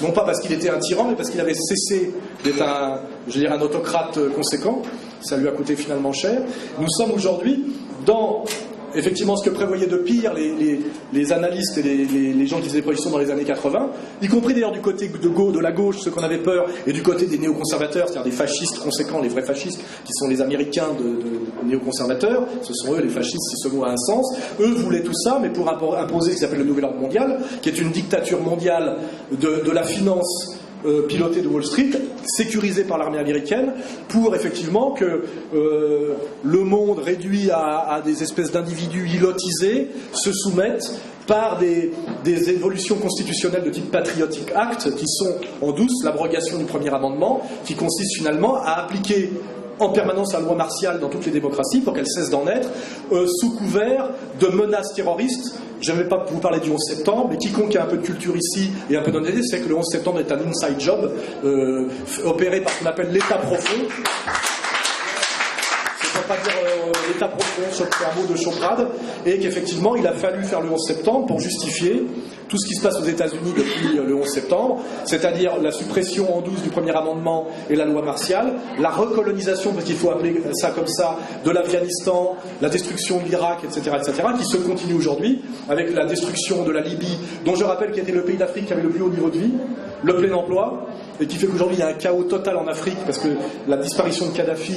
non pas parce qu'il était un tyran, mais parce qu'il avait cessé d'être un autocrate conséquent. Ça lui a coûté finalement cher. Nous sommes aujourd'hui dans effectivement, ce que prévoyaient de pire les analystes et les gens qui faisaient des prévisions dans les années 80, y compris d'ailleurs du côté de la gauche, ceux qu'on avait peur, et du côté des néoconservateurs, c'est-à-dire des fascistes conséquents, les vrais fascistes, qui sont les Américains de néoconservateurs, ce sont eux les fascistes, si ce mot a un sens. Eux voulaient tout ça, mais pour imposer ce qui s'appelle le nouvel ordre mondial, qui est une dictature mondiale de la finance pilotée de Wall Street, sécurisée par l'armée américaine, pour effectivement que le monde réduit à des espèces d'individus ilotisés se soumettent par des évolutions constitutionnelles de type Patriotic Act, qui sont en douce l'abrogation du premier amendement, qui consiste finalement à appliquer en permanence la loi martiale dans toutes les démocraties pour qu'elle cesse d'en être, sous couvert de menaces terroristes. Je ne vais pas vous parler du 11 septembre, mais quiconque a un peu de culture ici et un peu d'honnêteté sait que le 11 septembre est un inside job opéré par ce qu'on appelle l'État profond. Je ne vais pas dire l'État profond, c'est un mot de Chokrade, et qu'effectivement il a fallu faire le 11 septembre pour justifier tout ce qui se passe aux États-Unis depuis le 11 septembre, c'est-à-dire la suppression en douce du premier amendement et la loi martiale, la recolonisation, parce qu'il faut appeler ça comme ça, de l'Afghanistan, la destruction de l'Irak, etc., qui se continue aujourd'hui avec la destruction de la Libye, dont je rappelle qu'il était le pays d'Afrique qui avait le plus haut niveau de vie, le plein emploi, et qui fait qu'aujourd'hui il y a un chaos total en Afrique parce que la disparition de Kadhafi,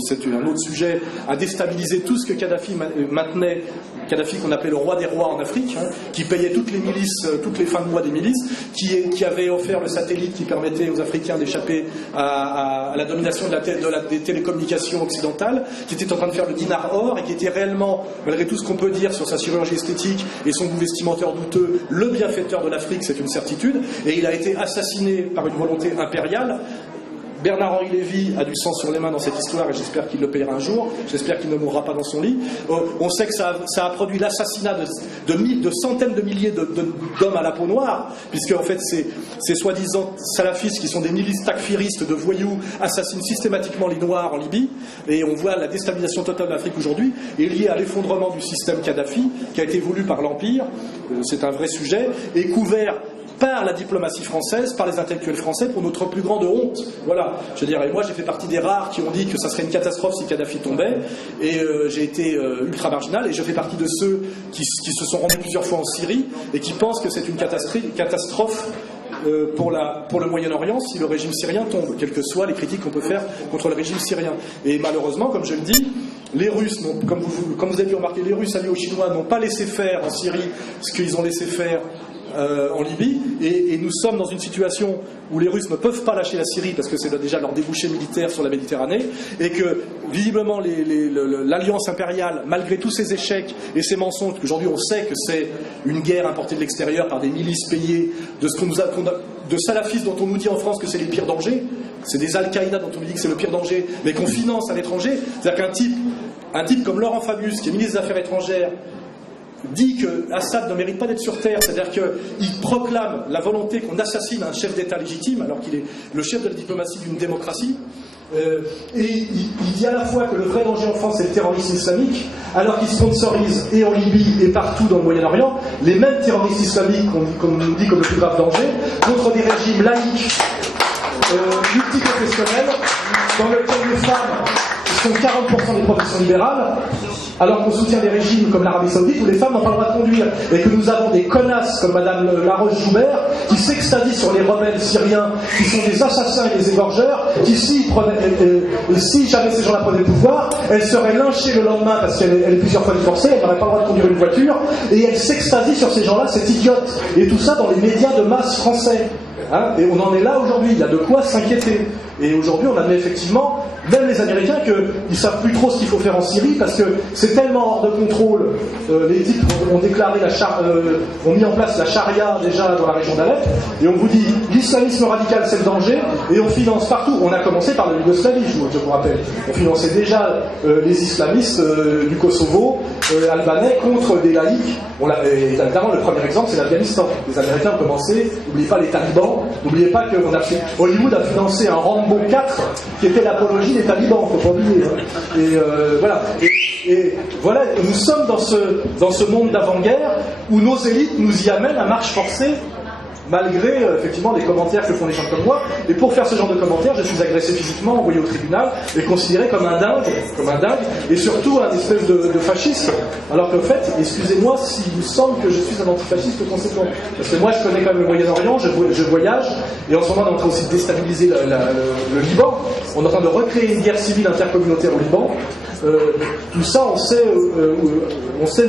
c'est un autre sujet, a déstabilisé tout ce que Kadhafi maintenait, Kadhafi qu'on appelait le roi des rois en Afrique, qui payait toutes les milices, toutes les fins de mois des milices, qui avait offert le satellite qui permettait aux Africains d'échapper à la domination des télécommunications occidentales, qui était en train de faire le dinar or et qui était réellement, malgré tout ce qu'on peut dire sur sa chirurgie esthétique et son goût vestimentaire douteux, le bienfaiteur de l'Afrique, c'est une certitude, et il a été assassiné par une volonté impériale. Bernard-Henri Lévy a du sang sur les mains dans cette histoire et j'espère qu'il le payera un jour, j'espère qu'il ne mourra pas dans son lit. On sait que ça a produit l'assassinat de centaines de milliers d'hommes à la peau noire, puisque en fait ces soi-disant salafistes qui sont des milices takfiristes de voyous assassinent systématiquement les Noirs en Libye, et on voit la déstabilisation totale de l'Afrique aujourd'hui est liée à l'effondrement du système Kadhafi qui a été voulu par l'Empire, c'est un vrai sujet, et couvert par la diplomatie française, par les intellectuels français, pour notre plus grande honte. Voilà, je veux dire, et moi j'ai fait partie des rares qui ont dit que ça serait une catastrophe si Kadhafi tombait, et j'ai été ultra marginal, et je fais partie de ceux qui se sont rendus plusieurs fois en Syrie, et qui pensent que c'est une catastrophe pour le Moyen-Orient si le régime syrien tombe, quelles que soient les critiques qu'on peut faire contre le régime syrien. Et malheureusement, comme je le dis, les Russes, comme vous avez pu remarquer, les Russes alliés aux Chinois n'ont pas laissé faire en Syrie ce qu'ils ont laissé faire en Libye, et nous sommes dans une situation où les Russes ne peuvent pas lâcher la Syrie parce que c'est déjà leur débouché militaire sur la Méditerranée, et que visiblement l'alliance impériale, malgré tous ses échecs et ses mensonges, qu'aujourd'hui on sait que c'est une guerre importée de l'extérieur par des milices payées de salafistes dont on nous dit en France que c'est les pires dangers, c'est des Al-Qaïda dont on nous dit que c'est le pire danger, mais qu'on finance à l'étranger. C'est-à-dire qu'un type comme Laurent Fabius, qui est ministre des Affaires étrangères, dit que Assad ne mérite pas d'être sur terre, c'est-à-dire qu'il proclame la volonté qu'on assassine un chef d'État légitime alors qu'il est le chef de la diplomatie d'une démocratie, et il dit à la fois que le vrai danger en France c'est le terrorisme islamique, alors qu'il sponsorise et en Libye et partout dans le Moyen-Orient les mêmes terroristes islamiques qu'on nous dit comme le plus grave danger, contre des régimes laïques, multiconfessionnels, dans lesquels les femmes sont 40% des professions libérales, alors qu'on soutient des régimes comme l'Arabie Saoudite où les femmes n'ont pas le droit de conduire, et que nous avons des connasses comme Madame Laroche-Joubert qui s'extadient sur les rebelles syriens qui sont des assassins et des égorgeurs, qui si jamais ces gens-là prenaient le pouvoir, elles seraient lynchées le lendemain parce qu'elle est plusieurs fois divorcée, elle n'aurait pas le droit de conduire une voiture, et elles s'extadient sur ces gens-là, c'est idiote, et tout ça dans les médias de masse français. Hein, et on en est là aujourd'hui, il y a de quoi s'inquiéter. Et aujourd'hui, on admet effectivement, même les Américains, qu'ils ne savent plus trop ce qu'il faut faire en Syrie, parce que c'est tellement hors de contrôle. Les types ont déclaré ont mis en place la charia déjà dans la région d'Alep, et on vous dit, l'islamisme radical c'est le danger, et on finance partout. On a commencé par le Yougoslavie, je vous rappelle. On finançait déjà les islamistes du Kosovo, albanais, contre des laïcs. Et évidemment, le premier exemple, c'est l'Afghanistan. Les Américains ont commencé, n'oubliez pas les talibans, n'oubliez pas que Hollywood a financé un Rambo 4 qui était l'apologie des talibans, faut pas oublier. Et voilà. Et voilà, nous sommes dans ce monde d'avant-guerre où nos élites nous y amènent à marche forcée malgré effectivement les commentaires que font les gens comme moi. Et pour faire ce genre de commentaires, je suis agressé physiquement, envoyé au tribunal et considéré comme un dingue, et surtout un espèce de fasciste. Alors qu'en fait, excusez-moi s'il vous semble que je suis un antifasciste conséquent. Parce que moi, je connais quand même le Moyen-Orient, je voyage, et en ce moment, on est en train aussi de déstabiliser le Liban. On est en train de recréer une guerre civile intercommunautaire au Liban. Tout ça, on sait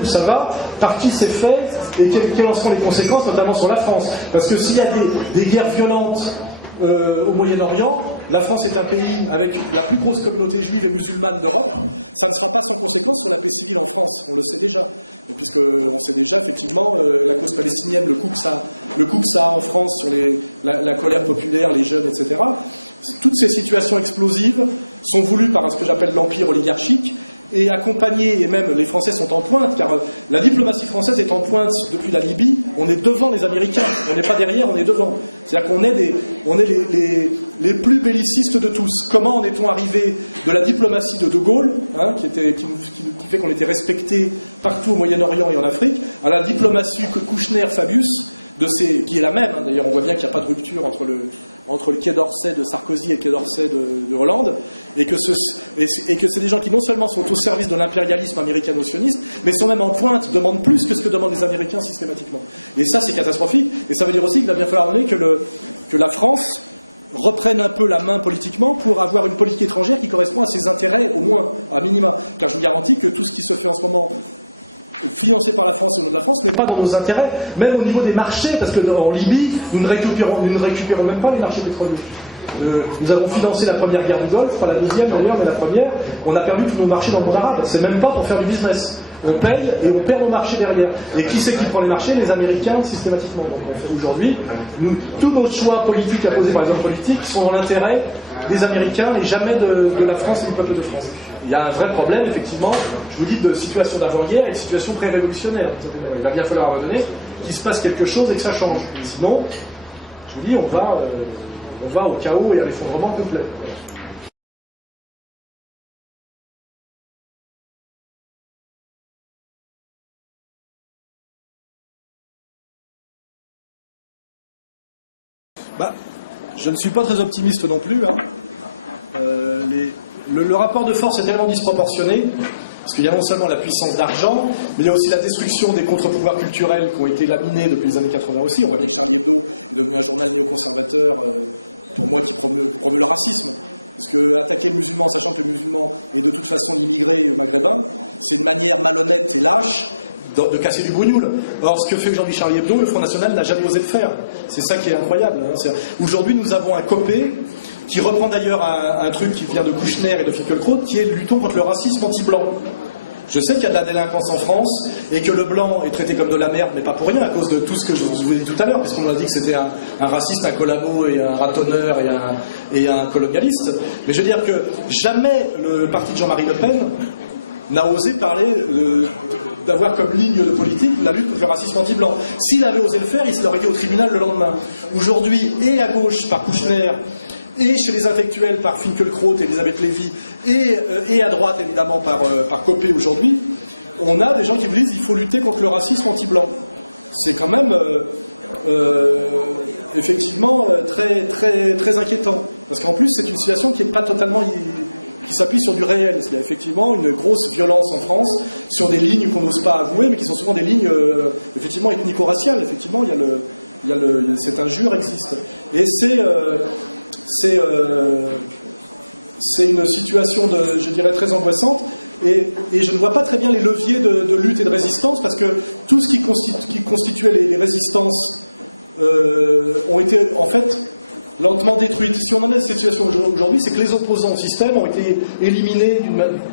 où ça va, par qui c'est fait, et quelles en seront les conséquences, notamment sur la France. Parce que s'il y a des guerres violentes au Moyen-Orient, la France est un pays avec la plus grosse communauté juive et musulmane d'Europe, ça ne sera pas sans conséquence sur la paix civile en France, on le sait déjà. Puisqu'on sait déjà, effectivement, la cause palestinienne, le coup que ça a en France sur la colère populaire, les jeunes, etc. Toutes ces situations explosives sont voulues par ce que j'appelle l'empire oligarchique, et accompagnées, et même les Français sont en pointe, car la diplomatie française est en pointe depuis la Libye, on est devant les Américains, on n'est pas derrière, on est devant. C'est-à-dire qu'on est les plus bellicistes de tous. Comment en est-on arrivé de la diplomatie de Gaulle, hein, qui fait qu'on était respecté partout au Moyen-Orient et en Afrique, à la diplomatie que Kouchner-Fabius, qui est la même, hein. D'ailleurs on voit bien qu'il n'y a pas de rupture entre le Quai d'Orsay de Sarkozy et le Quai d'Orsay de Hollande, et que c'est des gens qui non seulement sont au service de l'impérialisme américano-sioniste, mais sont même en pointe, demandent plus que ce que demandent les Américains systématiquement. Et ça c'est catastrophique, et ça veut dire aussi qu'il va bien falloir donner que la France reprenne un peu la main politiquement pour avoir une politique étrangère qui correspond à ses intérêts, au moins, à minima. Car je vous garantis que tout ce qui se fait en ce moment, financé par la France et au nom de la France, n'est pas dans nos intérêts, même au niveau des marchés, parce qu'en Libye, nous ne récupérons même pas les marchés pétroliers. Nous avons financé la première guerre du Golfe, pas la deuxième d'ailleurs, mais la première. On a perdu tous nos marchés dans le monde arabe. C'est même pas pour faire du business. On paye et on perd nos marchés derrière. Et qui c'est qui prend les marchés? Les Américains, systématiquement. Donc aujourd'hui, tous nos choix politiques à poser par les hommes politiques sont dans l'intérêt des Américains et jamais de la France et du peuple de France. Il y a un vrai problème, effectivement, je vous dis, de situation d'avant-guerre et de situation pré-révolutionnaire. Il va bien falloir à un moment donné qu'il se passe quelque chose et que ça change. Sinon, je vous dis, on va au chaos et à l'effondrement complet. Je ne suis pas très optimiste non plus. Hein. Le rapport de force est tellement disproportionné, parce qu'il y a non seulement la puissance d'argent, mais il y a aussi la destruction des contre-pouvoirs culturels qui ont été laminés depuis les années 80 aussi. On voit bien que Charlie Hebdo est devenu un journal néoconservateur, pour moi, qui promeut le racisme. Parce que attaquer le musulman, sachant que le musulman est de toute façon l'immigré maghrébin, c'est une manière malhonnête et lâche de casser du bougnoul. Or, ce que fait aujourd'hui Charlie Hebdo, le Front National n'a jamais osé le faire. C'est ça qui est incroyable. Hein. Aujourd'hui, nous avons un copé qui reprend d'ailleurs un truc qui vient de Kouchner et de Finkielkraut, qui est luttons contre le racisme anti-blanc. Je sais qu'il y a de la délinquance en France et que le blanc est traité comme de la merde, mais pas pour rien, à cause de tout ce que je vous ai dit tout à l'heure, parce qu'on a dit que c'était un raciste, un collabo et un ratonneur et un colonialiste. Mais je veux dire que jamais le parti de Jean-Marie Le Pen n'a osé parler d'avoir comme ligne de politique la lutte contre le racisme anti-blanc. S'il avait osé le faire, il se l'aurait dit au tribunal le lendemain. Aujourd'hui, et à gauche par Kouchner, et chez les intellectuels par Finkielkraut et Elisabeth Lévy, et à droite évidemment par Copé aujourd'hui, on a des gens qui vous disent qu'il faut lutter contre le racisme anti-blanc. C'est quand même effectivement très, très, très inquiétant. Parce qu'en plus, c'est une situation qui n'est pas totalement... qui s'appuie sur du réel. Il y a effectivement une grosse violence en France sur des lignes qu'on n'ose pas avouer, mais qui sont souvent des lignes effectivement ethnico-raciales. Effectivement, cette injure existe. Et c'est une situation, je dirais, très angoissante. Et je ne vois pas très bien les leviers de lutte et de résistance, parce que tout ce qui constituait les résistances ont été, en fait, lentement détruites. Si on en est à cette situation aujourd'hui, c'est que les opposants au système ont été éliminés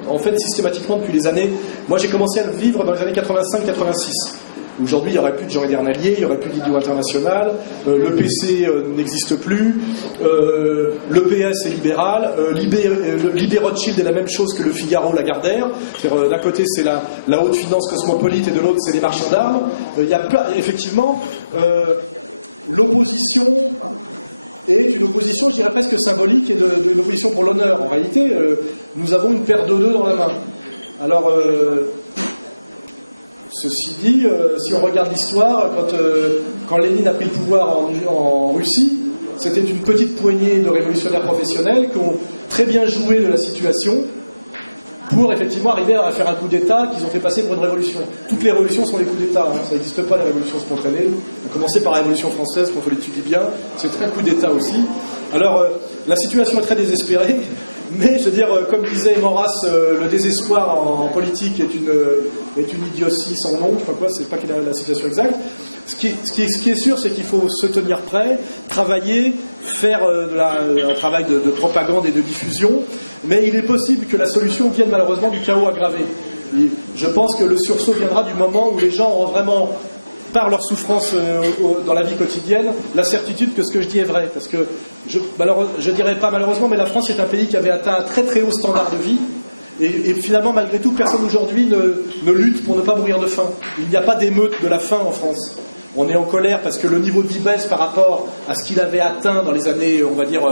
en fait systématiquement depuis les années. Moi j'ai commencé à le vivre dans les années 85-86. Aujourd'hui il n'y aurait plus de Jean Edernalier, il n'y aurait plus d'Idio International, le PC n'existe plus, le PS est libéral, Libé Rothschild est la même chose que le Figaro Lagardère. D'un côté c'est la haute finance cosmopolite et de l'autre c'est les marchands d'armes. Il y a effectivement l'opposition est une opposition, je dirais presque symbolique, et une opposition pour l'honneur. En réalité, nous avons une paire de deux dans la main. Alors, Ceci dit, si on regarde l'histoire, quand Lénine a pris le pouvoir en Russie, c'était une petite poignée de révolutionnaires professionnels qui ont très bien joué de la situation pour effectivement arriver à faire un coup d'État qu'ils ont fait passer pour une révolution. Toutes les révolutions sont des coups d'État, hein. Ça n'existe pas les révolutions spontanées. On a commencé par la Révolution française, quand on l'étudie bien, c'était un coup d'État aussi. Alors, la situation est très désespérée, mais je veux dire, comme disait Maurras, le désespoir en politique est une idiotie sans nom, enfin quoi, c'est pas qu'il a la citation exacte. Ce qui est sûr, c'est qu'il faut se tenir prêt, travailler, faire un travail de propagande et de diffusion, mais il est possible que la solution vienne malheureusement du chaos aggravé. Et je pense que le sursaut viendra du moment où les gens auront vraiment, par leur souffrance dans la vie quotidienne, la certitude que ce que je dis est vrai. Parce que, je dirais pas malheureusement, mais la France est un pays qui avait atteint un très très haut standard de vie. Et finalement, malgré tout, personne aujourd'hui ne lutte pour ne pas mourir de faim. Il n'y a pas d'émeute de la faim en France. On est en colère parce que le niveau de vie baisse par rapport à ce qu'il avait atteint dans les années, on va dire,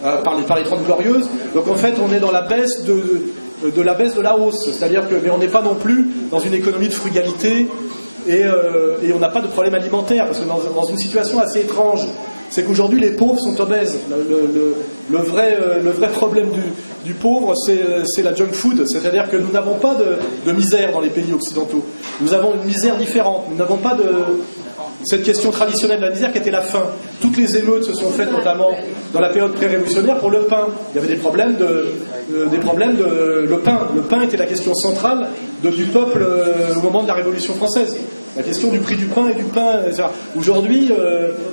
par les 30 Glorieuses. Donc en fait, on est dans la baisse de la hausse. C'est-à-dire que, mais on n'est pas non plus dans une économie de frugalité et on n'a pas de problème alimentaire. Parce que dans une situation assez étrange, c'est qu'aujourd'hui les pauvres sont obèses. Le vrai problème du pauvre, c'est la junk food. C'est-à-dire que nous n'avons pas de misère dans les pays occidentaux. Nous avons une misère différente. Nous n'avons pas cette question traditionnelle de la misère qui était la faim. Toutes les émeutes se sont faites notamment dans la période pré-révolutionnaire pour le pain. Il y avait des problèmes de le pain. Le pain était la question centrale du peuple au moment de la Révolution française. La question du prix du pain et du pain, etc. Aujourd'hui,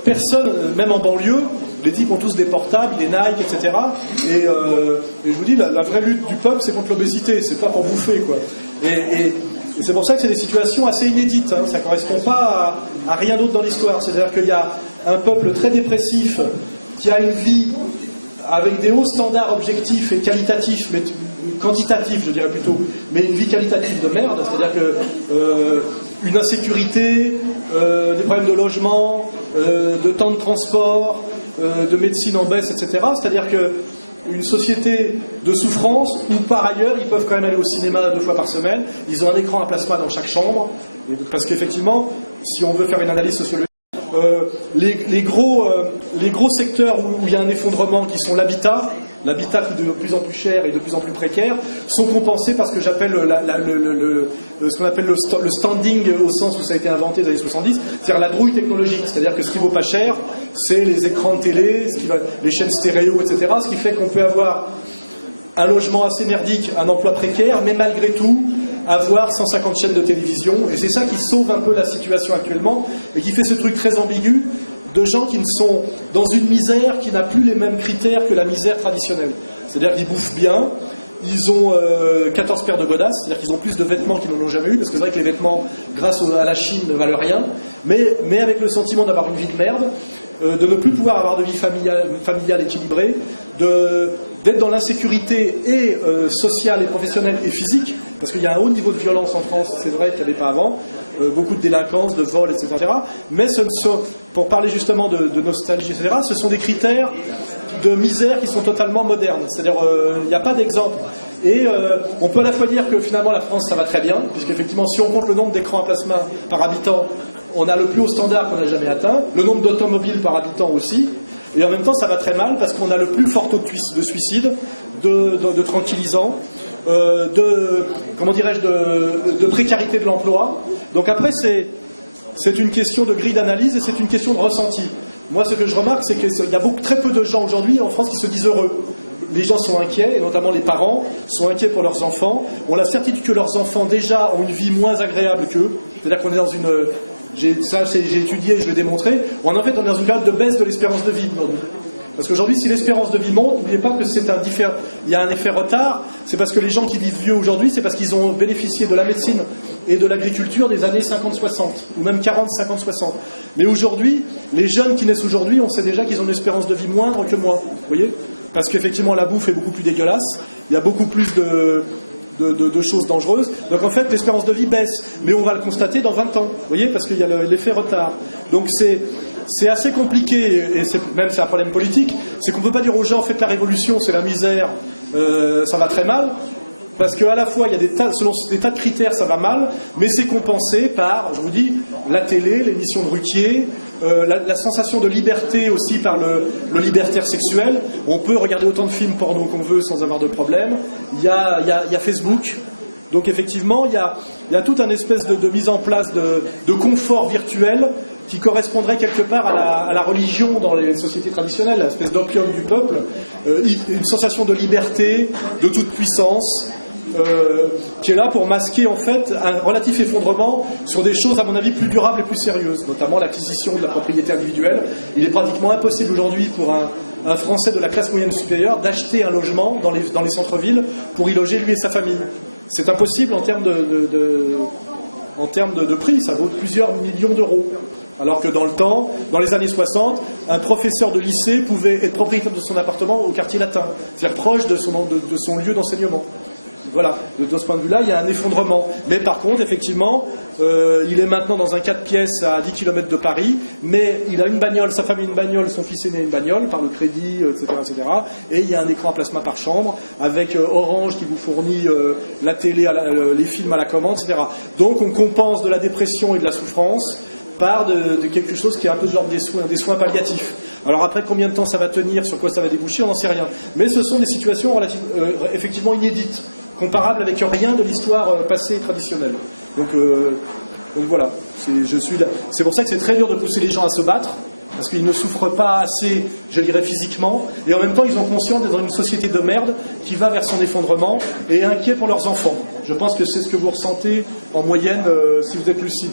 personne, même en banlieue, les types ont tous des portables, des Nike, etc. Et je vous dis, la vraie lutte du peuple, c'est contre l'obésité, c'est pas pour bouffer, quoi. Et c'est pour ça que c'est des situations assez inédites, hein. Ça ne correspond pas à rien d'autre dans l'histoire. C'est-à-dire qu'il y a un peuple très dépressif qui a une vie avec des hauts standards objectifs et qualitatifs, mais quantitatifs, je dirais plutôt, mais une vie qualitative de merde. C'est-à-dire que une insécurité, des problèmes de logement, de temps de transport, de médecine en baisse, etc. C'est-à-dire que une société de souffrance où par ailleurs ils peuvent quand même aller au cinéma 2 fois par semaine, ils ont un écran à plasma dans chaque chambre, parce qu'effectivement, si on veut faire une analyse sociologique, les gros secteurs où il y a un effondrement qui sont l'habitat coûte de plus en plus cher et de plus en plus précaire, sont compensés par ce que j'appelle ce qu'on appelle le standing au sens où ça a été inventé dans les années 70, c'est-à-dire la drouille technologique, c'est-à-dire que ce qui vaut pas cher, c'est les écrans de télé, les chaînes stéréo, etc., ce qui fait qu'on peut avoir un logement assez merdique, un emploi précaire, mais malgré tout avoir 150 chaînes de télévision, et c'est ça qui sauve un peu la situation actuellement, et qui fait ce truc très ambigu de gens qui ne sont dans une misère qui n'a plus les mêmes critères que la misère traditionnelle. C'est-à-dire qu'ils bouffent bien, ils ont 14 paires de godasses, c'est-à-dire qu'ils ont plus de vêtements qu'ils n'en ont jamais eu, parce que c'est vrai que les vêtements, grâce à la Chine, ne valent rien, mais avec le sentiment d'avoir une vie de merde, de ne plus pouvoir avoir de vie familiale équilibrée, d'être dans l'insécurité et sociale et professionnelle et physique, parce qu'il y a un haut niveau de violence en France, c'est vrai qu'il n'y avait pas avant, beaucoup de délinquance, de vol, etc. Mais pour parler justement de nostalgie, etc., ce sont des critères de misère qui sont totalement modernes. C'est-à-dire, il n'y a pas d'exemple. Et on peut à la fois dire que finalement la France, ça va très bien, puisqu'effectivement, si on compte le nombre d'écrans à plasma par habitant, on a le plus haut standard qu'on n'a jamais atteint, le nombre d'automobiles par habitant aussi, et en même temps, ça va très mal, parce qu'on a le plus fort taux de suicide, de tranquillisants, comment dirais-je, de précarité de l'emploi. Donc après, c'est une question de grille d'analyse et c'est une question de ressenti. Moi, ce que je remarque, c'est qu'il y a très peu de gens aujourd'hui en France qui se disent heureux. Les gens sont inquiets, et notamment les parents sont inquiets pour leurs enfants, ont la certitude que leurs enfants déjà ont une vie moins agréable qu'eux. C'est-à-dire qu'on est dans une... J'ai étudié, je l'ai démontré. On est dans une période de baisse de l'espérance de vie aujourd'hui. Parce qu'aujourd'hui, si l'espérance de vie monte, n'oubliez pas que il y a un effet retard. C'est parce que les gens qui vivent vieux aujourd'hui, c'est parce qu'ils ont bénéficié de la médecine et de l'agriculture des années 50-60, ou même 40-50-60. Mais aujourd'hui, les jeunes qui naissent aujourd'hui, on sait déjà qu'ils ont une espérance de vie moindre que moi. Vous voyez ? Parce qu'effectivement, la bouffe est beaucoup plus dégueulasse. Il y a beaucoup plus de choses dangereuses. Donc en fait, l'espérance de vie baisse. Mais on va le constater dans 20 ans. Vous voyez ? Parce qu'il y a l'effet retard. Donc c'est assez compliqué, et c'est un problème politique, c'est qu'on ne peut pas dire aux gens faites la révolution, c'est la misère, ça va très mal. Parce qu'à la fois, il y a selon des tas de critères, ça va mal, mais c'est compensé par, je vous dis, la télé, l'émission de Ruquier, la sensation de liberté aussi par le libertaire sexuel. On peut regarder autant de films porno qu'on veut sans avoir de problème. Il y a Facebook. Donc effectivement, il y a toute une espèce de mise en place de confort virtuel qui correspondrait quelque part à la religion dans les sociétés traditionnelles, l'espèce d'opium du peuple, une sensation de liberté, de toute puissance, qui est là pour masquer en fait un relatif effondrement sur des choses à mon avis plus durables et plus sérieuses, notamment l'acquisition de la propriété individuelle. Il est pratiquement impossible aujourd'hui pour un Français de la classe moyenne supérieure d'acheter un logement dans les centres-villes pour y loger lui et sa famille. C'est impossible en termes de prix, ça vaut plusieurs millions d'euros. Alors que dans le temps, dans les années 60, un professeur de lycée pouvait être propriétaire de son appartement au quartier latin, c'est-à-dire proche de son lieu d'enseignement. Voilà, de ce point de vue-là, il y a un effondrement. Mais par contre, effectivement, il est maintenant dans un 4 pièces à 10 km de Paris, mais il a une bagnole, sa famille une bagnole, son fils aîné une bagnole, par le crédit, etc., etc. Et il y a un écran à plasma par chambre, avec Orange qui vous fournit la télé, les films à la commande, etc. Donc on compense de la dépression et de la souffrance par de quelque chose qui est un peu de l'ordre des soins palliatifs. Alors après, combien de temps ça va tenir, sur quoi ça va déboucher, on n'en sait rien. Mais ce sont des situations effectivement inédites, comparables avec rien de l'histoire passée traditionnelle. Donc voilà, c'est pour ça que c'est très dur de pousser les gens à se battre, parce qu'ils ne souffrent pas assez, je dirais, physiquement, et en même temps ils ont conscience d'être dans une société de merde qui va vers son effondrement, et inquiets pour leurs enfants. Je pense que c'est ce que vous ressentez en moyenne si vous êtes lucide.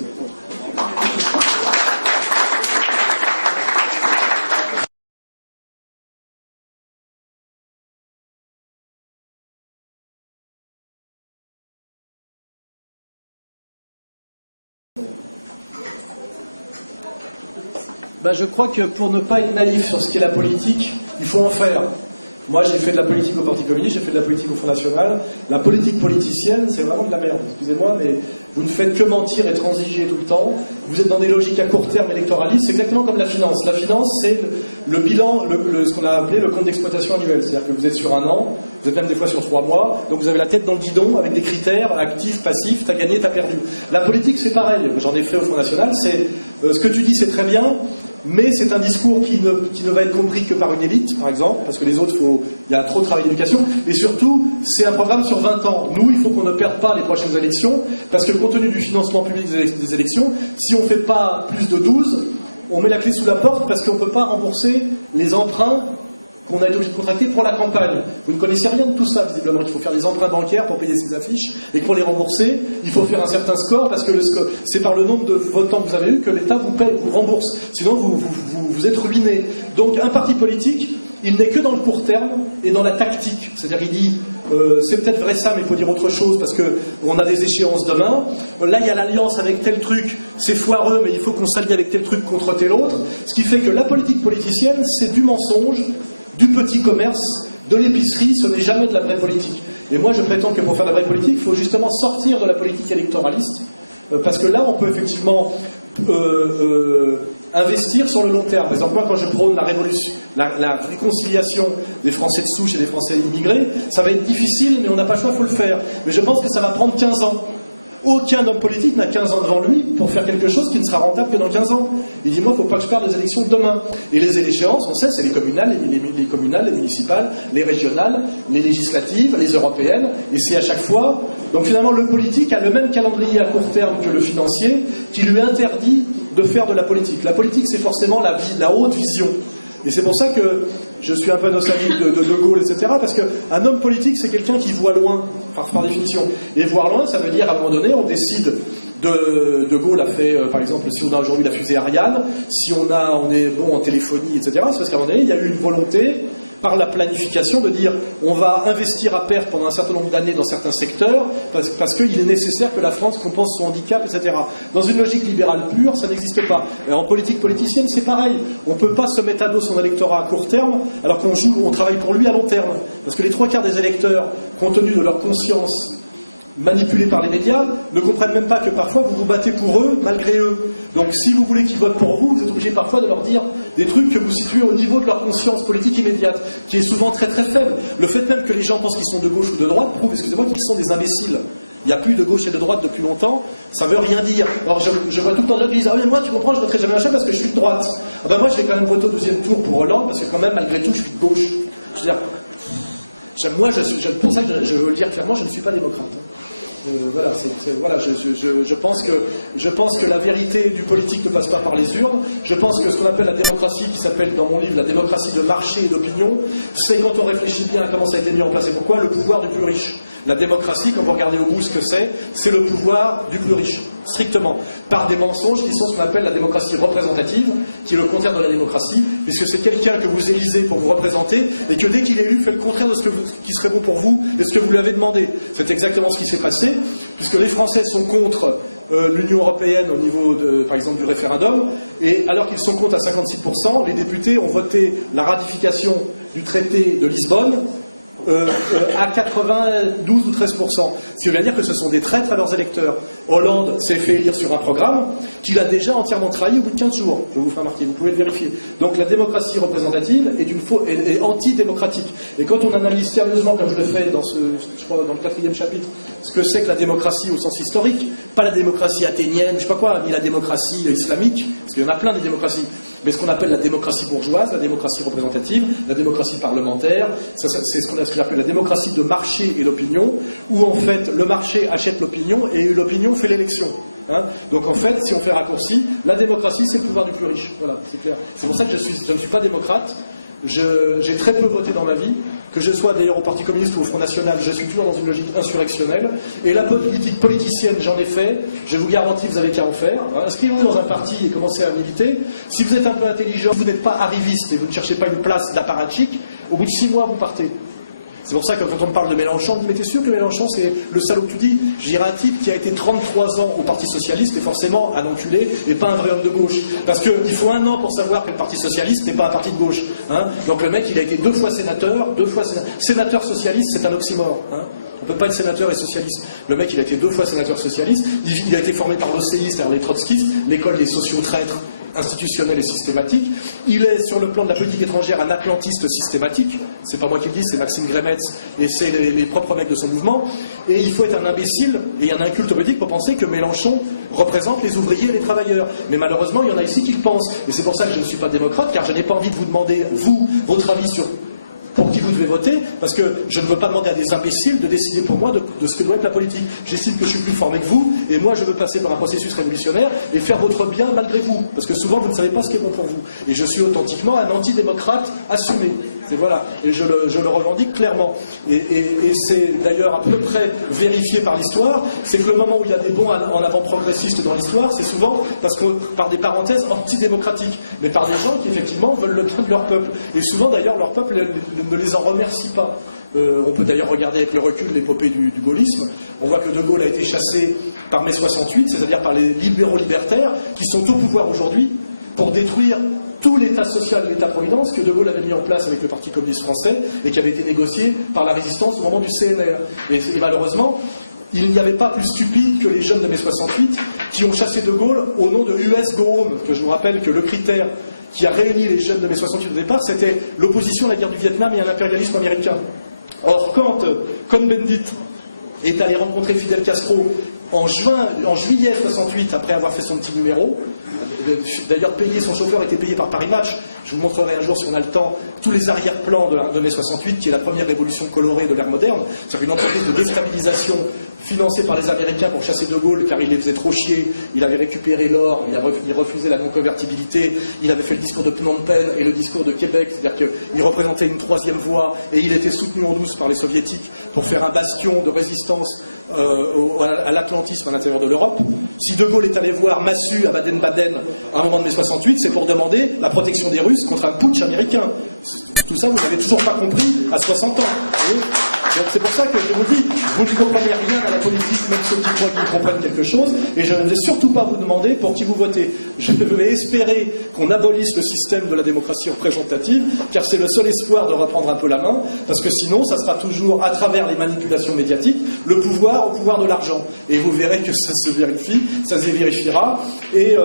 Je crois que pour ne pas être naïf sur ce qu'est la politique, il faut en faire. Moi, j'ai fait de la politique au Parti communiste, j'ai fait de la politique au Front National. La politique politicienne, c'est vraiment de la merde, excusez-moi, mais vous ne faites que mentir et transiger tout le temps. Vous êtes dans des logiques à court terme électoralistes. C'est exactement comme la finance. La finance, c'est le bilan, ce qu'on a appelé le compte d'exploitation annuel. C'est-à-dire que vous êtes sur un an, vous êtes même des fois sur 3 mois, donc vous avez la tête dans le guidon avec des critères actifs, passifs, t'as gagné, t'as perdu. La politique, c'est pareil. J'en ai fait au Front National. C'est ce que tu dis, c'est très bien. Mais c'est un discours qui ne va être compris que par une élite, par exemple, parce que les autres, il y a trop de travail d'éducation, et surtout, c'est un programme sur 20 ans. Nous, il faut qu'on ne perde pas les prochaines élections, parce que compte tenu du financement public des élections, si on ne fait pas plus de 12, on met la clé sous la porte, parce qu'on ne peut pas rembourser les emprunts qu'on a été obligé de contracter pour la campagne. Vous ne connaissez rien de tout ça, visiblement. Il faut faire des emprunts bancaires pour payer ses affiches, et pour les rembourser, il faut faire un certain score, parce que c'est par le nombre de votants que vous avez eu que l'État vous paye, vous rembourse. Sinon, vous êtes ruiné. Donc, un parti politique, il n'est que dans le court terme et dans la tactique. C'est-à-dire, il dit, c'est peut-être vrai ça, mais il faut dire autre chose, parce qu'on a des échéances demain. Là, il y a l'alliance avec tel truc, c'est foireux, mais il faut qu'on s'allie avec tel truc contre tel autre. Ce qui fait que la politique politicienne, c'est du mensonge, du petit commerce, de l'épicerie, ce n'est jamais de la vraie politique. Et moi, je prétends que pour faire de la vraie politique, il faut justement sortir de la politique électoraliste, parce que là, on peut effectivement investir sur le long terme. Par exemple, moi, quand je prône la réconciliation des Français de souche et des Français immigrés, ça va être difficile, mais on n'a pas le choix, il faut le faire. Mais je pense que ça va prendre 15 ans. Aucun homme politique n'a 15 ans devant lui pour faire quelque chose qui ne sera rentable que dans 15 ans. Il dit, moi, il ne faut pas que je perde les élections demain. Et les échéances, on sait, c'est les communales, les municipales, les régionales, les législatives, les européennes, et c'est à chaque fois. Donc finalement, le politique a le même calendrier à court terme que le financier, qui lui interdit de faire de la politique. La politique, c'est forcément la haute vision. Et c'est pour ça que je suis un peu nostalgique de Gaulle, etc. Parce qu'un homme politique, c'est quelqu'un qui voit loin, par définition. Et voir loin, ça veut dire, à un moment donné, on décide. De Gaulle a fait, par exemple, si on a aujourd'hui la fusée Ariane, si on est bon en téléphonie, etc. C'est parce qu'à un moment donné, il y a eu une volonté, par la planification, de dire on va investir à perte pendant un certain nombre d'années dans certains secteurs, parce qu'il est nécessaire que la France compense son handicap, etc. Dans une logique libérale pure, ça n'existe pas. Et en politique politicienne, c'est pareil. On ne peut pas se mettre à dos son électorat à court terme, alors on travaille pour lui à long terme. Parce que les 3/4 des électeurs, compte tenu de leur conscience manipulés par les médias, ne comprennent même pas que parfois vous vous battez pour eux, malgré eux. Donc si vous voulez qu'ils votent pour vous, vous êtes obligé parfois de leur dire des trucs que vous situez au niveau de leur conscience politique immédiate, qui est souvent très très faible. Le fait même que les gens pensent qu'ils sont de gauche ou de droite prouve, excusez-moi, qu'ils sont des imbéciles. Il n'y a plus de gauche et de droite depuis longtemps, ça veut rien dire. Alors je vois tout le temps des gens qui disent « Ah mais moi tu comprends, je voterai jamais machin parce que je suis de droite. » Ah ben moi je vais quand même voter au deuxième tour pour Hollande parce que quand même malgré tout je suis de gauche. Je veux dire, moi pour ça que je veux le dire clairement, je ne suis pas démocrate. Voilà, je pense que la vérité du politique ne passe pas par les urnes. Je pense que ce qu'on appelle la démocratie, qui s'appelle dans mon livre la démocratie de marché et d'opinion, c'est quand on réfléchit bien à comment ça a été mis en place et pourquoi, le pouvoir du plus riche. La démocratie, quand vous regardez au bout ce que c'est le pouvoir du plus riche, strictement, par des mensonges qui sont ce qu'on appelle la démocratie représentative, qui est le contraire de la démocratie, puisque c'est quelqu'un que vous élisez pour vous représenter, et que dès qu'il est élu, fait le contraire de ce qui serait bon pour vous, et ce que vous lui avez demandé. C'est exactement ce qui s'est passé, puisque les Français sont contre l'Union Européenne au niveau, par exemple, du référendum, et alors qu'ils sont contre à 56%, les députés ont voté la ratification du traité de Lisbonne, à 92 ou 13%. Ce qui veut dire que ce sont des traîtres à leurs électeurs. Hollande s'est fait élire sur un programme qu'il a déjà entièrement trahi au bout de 15 jours. Je vous ferai remarquer, vous pouvez le vérifier. Donc la démocratie représentative est antidémocratique. Et quand on analyse sérieusement, comme je le fais je crois dans le 4e chapitre, ce que c'est que la démocratie au sens historique, pas la démocratie athénienne, je sais pas quoi, ni la démocratie islamique, parce qu'il y en a plein des démocraties, mais ce qu'on appelle la démocratie bourgeoise, la démocratie représentative, la démocratie parlementaire, c'est ce qu'on appelle la démocratie de marché et d'opinion, où en fait le marché achète l'opinion et l'opinion fait l'élection. Hein, donc en fait, si on fait raccourci, la démocratie c'est le pouvoir du plus riche. Voilà, c'est clair. C'est pour ça que je ne suis pas démocrate. J'ai très peu voté dans ma vie, que je sois d'ailleurs au Parti communiste ou au Front National, je suis toujours dans une logique insurrectionnelle, et la politique politicienne, j'en ai fait, je vous garantis, vous avez qu'à en faire. Inscrivez-vous dans un parti et commencez à militer. Si vous êtes un peu intelligent, vous n'êtes pas arriviste et vous ne cherchez pas une place d'apparatchik, au bout de 6 mois, vous partez. C'est pour ça que quand on me parle de Mélenchon, on dit « Mais t'es sûr que Mélenchon, c'est le salaud que tu dis ?» Je dirais un type qui a été 33 ans au Parti Socialiste est forcément un enculé et pas un vrai homme de gauche. Parce qu'il faut 1 an pour savoir que le Parti Socialiste n'est pas un parti de gauche. Hein. Donc le mec, il a été 2 fois sénateur, sénateur socialiste, c'est un oxymore. Hein. On ne peut pas être sénateur et socialiste. Le mec, il a été 2 fois sénateur socialiste, il a été formé par l'OCI, c'est-à-dire les trotskistes, l'école des sociotraîtres institutionnel et systématique. Il est, sur le plan de la politique étrangère, un atlantiste systématique. C'est pas moi qui le dis, c'est Maxime Grémetz et c'est les propres mecs de son mouvement. Et il faut être un imbécile et un inculte politique pour penser que Mélenchon représente les ouvriers et les travailleurs. Mais malheureusement, il y en a ici qui le pensent. Et c'est pour ça que je ne suis pas démocrate, car je n'ai pas envie de vous demander, vous, votre avis sur pour qui vous devez voter, parce que je ne veux pas demander à des imbéciles de décider pour moi de ce que doit être la politique. J'estime que je suis plus formé que vous, et moi je veux passer par un processus révolutionnaire et faire votre bien malgré vous, parce que souvent vous ne savez pas ce qui est bon pour vous. Et je suis authentiquement un antidémocrate assumé. Et voilà, et je le revendique clairement. Et c'est d'ailleurs à peu près vérifié par l'histoire, c'est que le moment où il y a des bons en avant progressistes dans l'histoire, c'est souvent par des parenthèses antidémocratiques, mais par des gens qui effectivement veulent le bien de leur peuple. Et souvent d'ailleurs leur peuple ne les en remercie pas. On peut d'ailleurs regarder avec le recul l'épopée du gaullisme. On voit que De Gaulle a été chassé par mai 68, c'est-à-dire par les libéraux libertaires qui sont au pouvoir aujourd'hui pour détruire tout l'état social, l'état-providence que De Gaulle avait mis en place avec le Parti communiste français et qui avait été négocié par la résistance au moment du CNR. Et malheureusement, il n'y avait pas plus stupide que les jeunes de mai 68 qui ont chassé De Gaulle au nom de US Go Home, que je vous rappelle que le critère qui a réuni les jeunes de mai 68 au départ, c'était l'opposition à la guerre du Vietnam et à l'impérialisme américain. Or, quand Cohn-Bendit est allé rencontrer Fidel Castro en juillet 68, après avoir fait son petit numéro, d'ailleurs son chauffeur était payé par Paris Match, je vous montrerai un jour si on a le temps, tous les arrière-plans de mai 68, qui est la première révolution colorée de l'ère moderne, c'est-à-dire une entreprise de déstabilisation financée par les Américains pour chasser De Gaulle, car il les faisait trop chier, il avait récupéré l'or, il refusait la non-convertibilité, il avait fait le discours de Phnom Penh et le discours de Québec, c'est-à-dire qu'il représentait une 3e voie, et il était soutenu en douce par les soviétiques pour faire un bastion de résistance à l'atlantisme à l'intérieur de l'Europe. Si De Gaulle est allé voir Massu à Baden-Baden à un moment de mai 68, c'est pour demander la protection des Russes contre un putsch américain. Tout ça, vous n'avez toujours pas compris à 60 ans. Donc c'est pour ça que je vous dis, vous ne comprenez rien à la politique, même ceux qui croient qu'ils comprennent quelque chose, et je ne vais surtout pas vous demander pour qui vous votez. Je vais espérer qu'on abolisse le système de la démocratie représentative, car c'est le seul espoir de reprendre un peu la main, parce que sinon, ça sera toujours, à travers les manipulations médiatiques, le pouvoir au pouvoir de l'argent. Et vous verrez que ça se vérifie, ça se vérifiera, et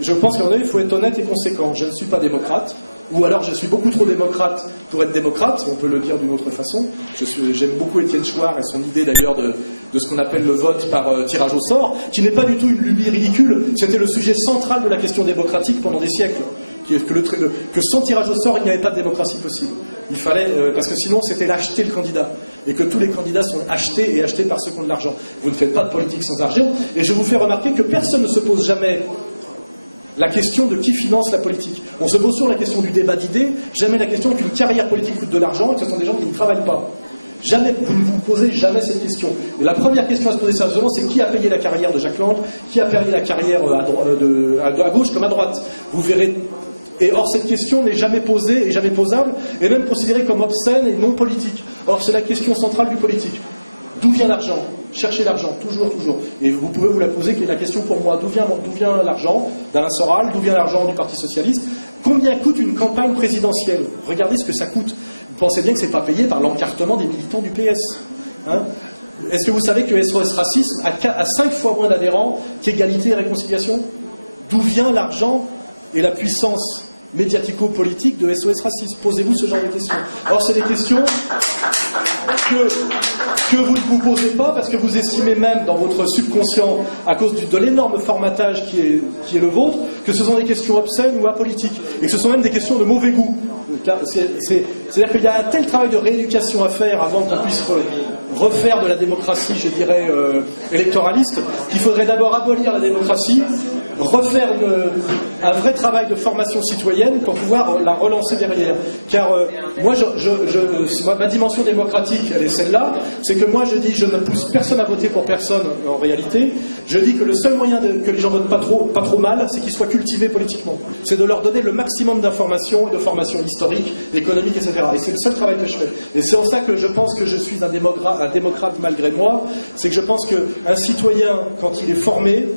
je pense qu'en fait, il faut être honnête et conséquent. Je ne suis pas démocrate, ou alors je suis beaucoup trop démocrate pour être démocrate, on peut le dire d'une autre façon. J'aime beaucoup Étienne Chouard et son idée d'ailleurs de ce qu'on appelle le vote par tirage au sort, qui n'est pas du tout une lubie ridicule, c'était le sujet central de la question démocratique pendant des siècles. Que sans tirage au sort, il n'y avait pas de démocratie possible. Il fallait, parce que sinon c'était l'acheter le candidat, et que tous les candidats sont achetés et achetés par ceux qui ont de l'argent. Vous ne faites pas de politique sans argent, et je vous fais remarquer que personne ne se pose jamais la question de qui finance la politique. On se pose sur la question du débat d'idées, jamais la question qu'une carrière politique coûte de l'argent et que ce sont des gens qui ne travaillent pas. Jamais, vous ne vous posez jamais cette question. Et la première question à se poser sérieusement, c'est qui a payé la carrière de Jack Lang, qui a payé la carrière à gauche comme à droite. Vous verrez. Et or, cette question n'est jamais posée et jamais posable, et même considérée comme obscène et non politique. Or, c'est la question centrale du politique. D'où vient l'argent? Cherchez l'argent, toujours, toujours. Et vous pouvez vous la poser, qui est la question pour moi. D'où vient l'argent d'Alain Soral? D'où vient l'argent du Parti Socialiste? Combien coûte une campagne présidentielle? Regardez ce que ça coûte. Vous pensez bien que ce n'est pas payé par l'encartement des militants du PS, hein? Est-ce que vous savez que SOS Racisme a 5 fois moins d'adhérents qu'Égalité et Réconciliation? D'où vient l'argent et la puissance médiatico-politique de SOS Racisme? Posez-vous ce genre de questions. Or, c'est des questions que vous ne vous posez pas parce que vous estimez même dans votre subconscient, à cause de l'énorme formatage qui est le vôtre, que ce sont des questions obscènes ou apolitiques, et que ce sont même des questions de mauvais goût. C'est-à-dire qu'il y a un tel travail de rééducation à faire avant qu'on puisse refaire de la démocratie, je dirais, électoraliste, qu'il faudrait d'abord abolir la démocratie, refaire un vrai travail de formation citoyenne pour pouvoir la relancer derrière. Car moi, ma dimension démocratique, elle est celle-là, c'est que moi je dis, je ne pousse personne à voter pour personne en réalité. Je dis que le seul moyen que les gens votent pas trop mal, c'est qu'ils soient cultivés politiquement. C'est de leur donner le maximum d'informations, de formations historiques, économiques, etc. Et c'est le seul travail que je fais. Et c'est en ça que je pense que je suis un démocrate malgré moi, c'est que je pense qu'un citoyen, quand il est formé,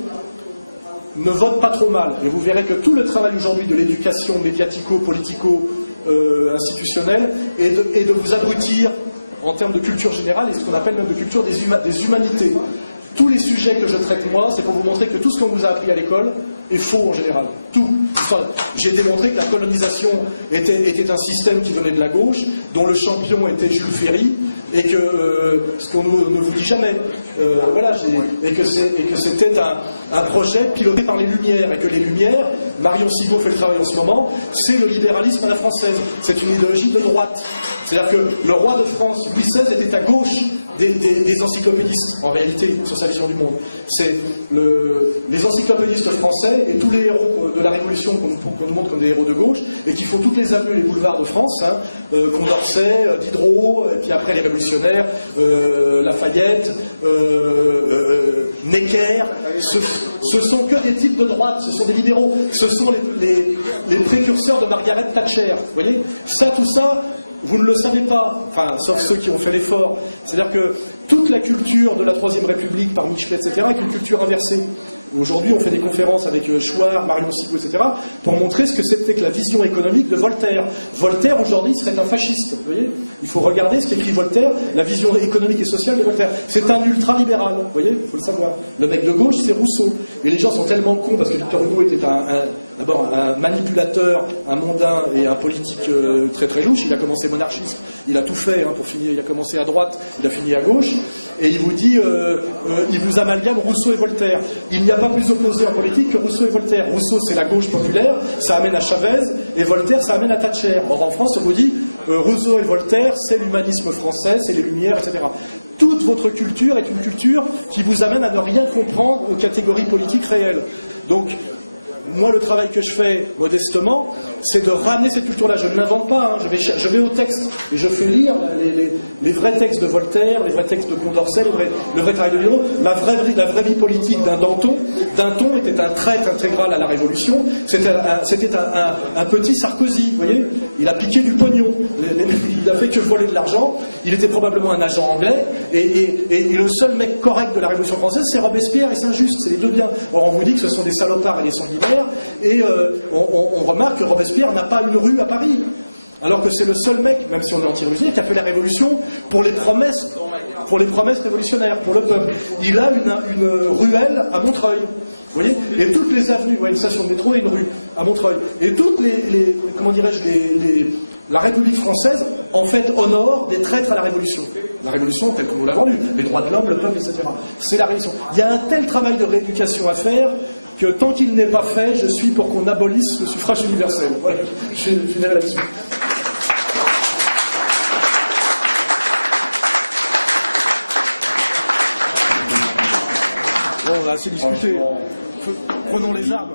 ne vote pas trop mal. Et vous verrez que tout le travail aujourd'hui de l'éducation médiatico-politico-institutionnelle est de vous abrutir en termes de culture générale et ce qu'on appelle même de culture des humanités. Tous les sujets que je traite moi, c'est pour vous montrer que tout ce qu'on vous a appris à l'école est faux en général. Tout. J'ai démontré que la colonisation était un système qui venait de la gauche, dont le champion était Jules Ferry, et que ce qu'on ne vous dit jamais, et que c'était un projet piloté par les Lumières, et que les Lumières, Marion Sigaud fait le travail en ce moment, c'est le libéralisme à la française. C'est une idéologie de droite. C'est-à-dire que le roi de France, Louis XVI, était à gauche des encyclopédistes, en réalité, sur sa vision du monde. C'est les encyclopédistes français et tous les héros de la Révolution qu'on nous montre comme des héros de gauche, et qui font toutes les avenues et les boulevards de France, hein, Condorcet, Diderot, et puis après les révolutionnaires, Lafayette, Necker, ce sont que des types de droite, ce sont des libéraux, ce sont les précurseurs de Margaret Thatcher, vous voyez, tout ça, vous ne le savez pas, enfin, sauf ceux qui ont fait l'effort. C'est-à-dire que toute la culture de la Troisième République, par Michelet, etc., est une culture inversée. Aujourd'hui, on fait des conférences avec Chouard, Marion Sigaud, etc., pour montrer ce que c'était que la vision économique de Voltaire. Voltaire, aujourd'hui, serait un fasciste, vous voyez. Il faut regarder ce qu'écrit Voltaire, la vision économique et sociale de Voltaire. C'est un ultra-libéral, vous voyez, il faut le savoir. Le mec de gauche, c'est Rousseau. Et les gens sont tellement cons, parce que Victor Hugo était d'abord un manipulateur, un mondain et un politique très très louche. Il a commencé monarchiste, il a tout fait pour finir, il a commencé à droite, il a fini à gauche, et il vous dit, il vous amalgame Rousseau et Voltaire. Il n'y a pas plus opposé en politique que Rousseau et Voltaire. Rousseau, c'est la gauche populaire, ça amène à Chavez, et Voltaire, ça amène à Thatcher. Or, en France, on vous dit, Rousseau et Voltaire, c'est l'humanisme français, c'est les Lumières, etc. Toute votre culture est une culture qui vous amène à ne rien comprendre aux catégories politiques réelles. Donc, moi, le travail que je fais, modestement, c'est de ramener cette culture-là. Je ne l'invente pas, hein. Je vais au texte et je fais lire les vrais textes de Voltaire, les vrais textes de Condorcet, le vrai travail de Diderot, la vraie vie politique d'un Danton. Danton était un traître intégral à la Révolution. C'était un petit Sarkozy, vous voyez. Il a piqué du pognon. il n'a fait que voler de l'argent, il était probablement un agent anglais, et le seul mec correct de la Révolution française, c'est Robespierre et Saint-Just, c'est les deux biens. Or on vous dit que ce sont des salopards et des sanguinaires, et on remarque que Robespierre n'a pas une rue à Paris. Alors que c'est le seul mec, même si on est anti-révolutionnaire, qui a fait la révolution pour les promesses révolutionnaires, pour le peuple. Il a une ruelle à Montreuil, vous voyez, et toutes les avenues, une station de métro et une rue à Montreuil, et toutes comment dirais-je, la République française, en fait, honore des traîtres à la Révolution. La Révolution, telle qu'on nous l'a vendue, les droits de l'homme, le peuple, etc. C'est la Révolution. Il y a un tel travail de rééducation à faire que tant qu'il n'est pas fait, je suis pour qu'on abolisse le suffrage universel. Voilà, je finirai là-dessus. Bon, on a assez discuté. Prenons les armes.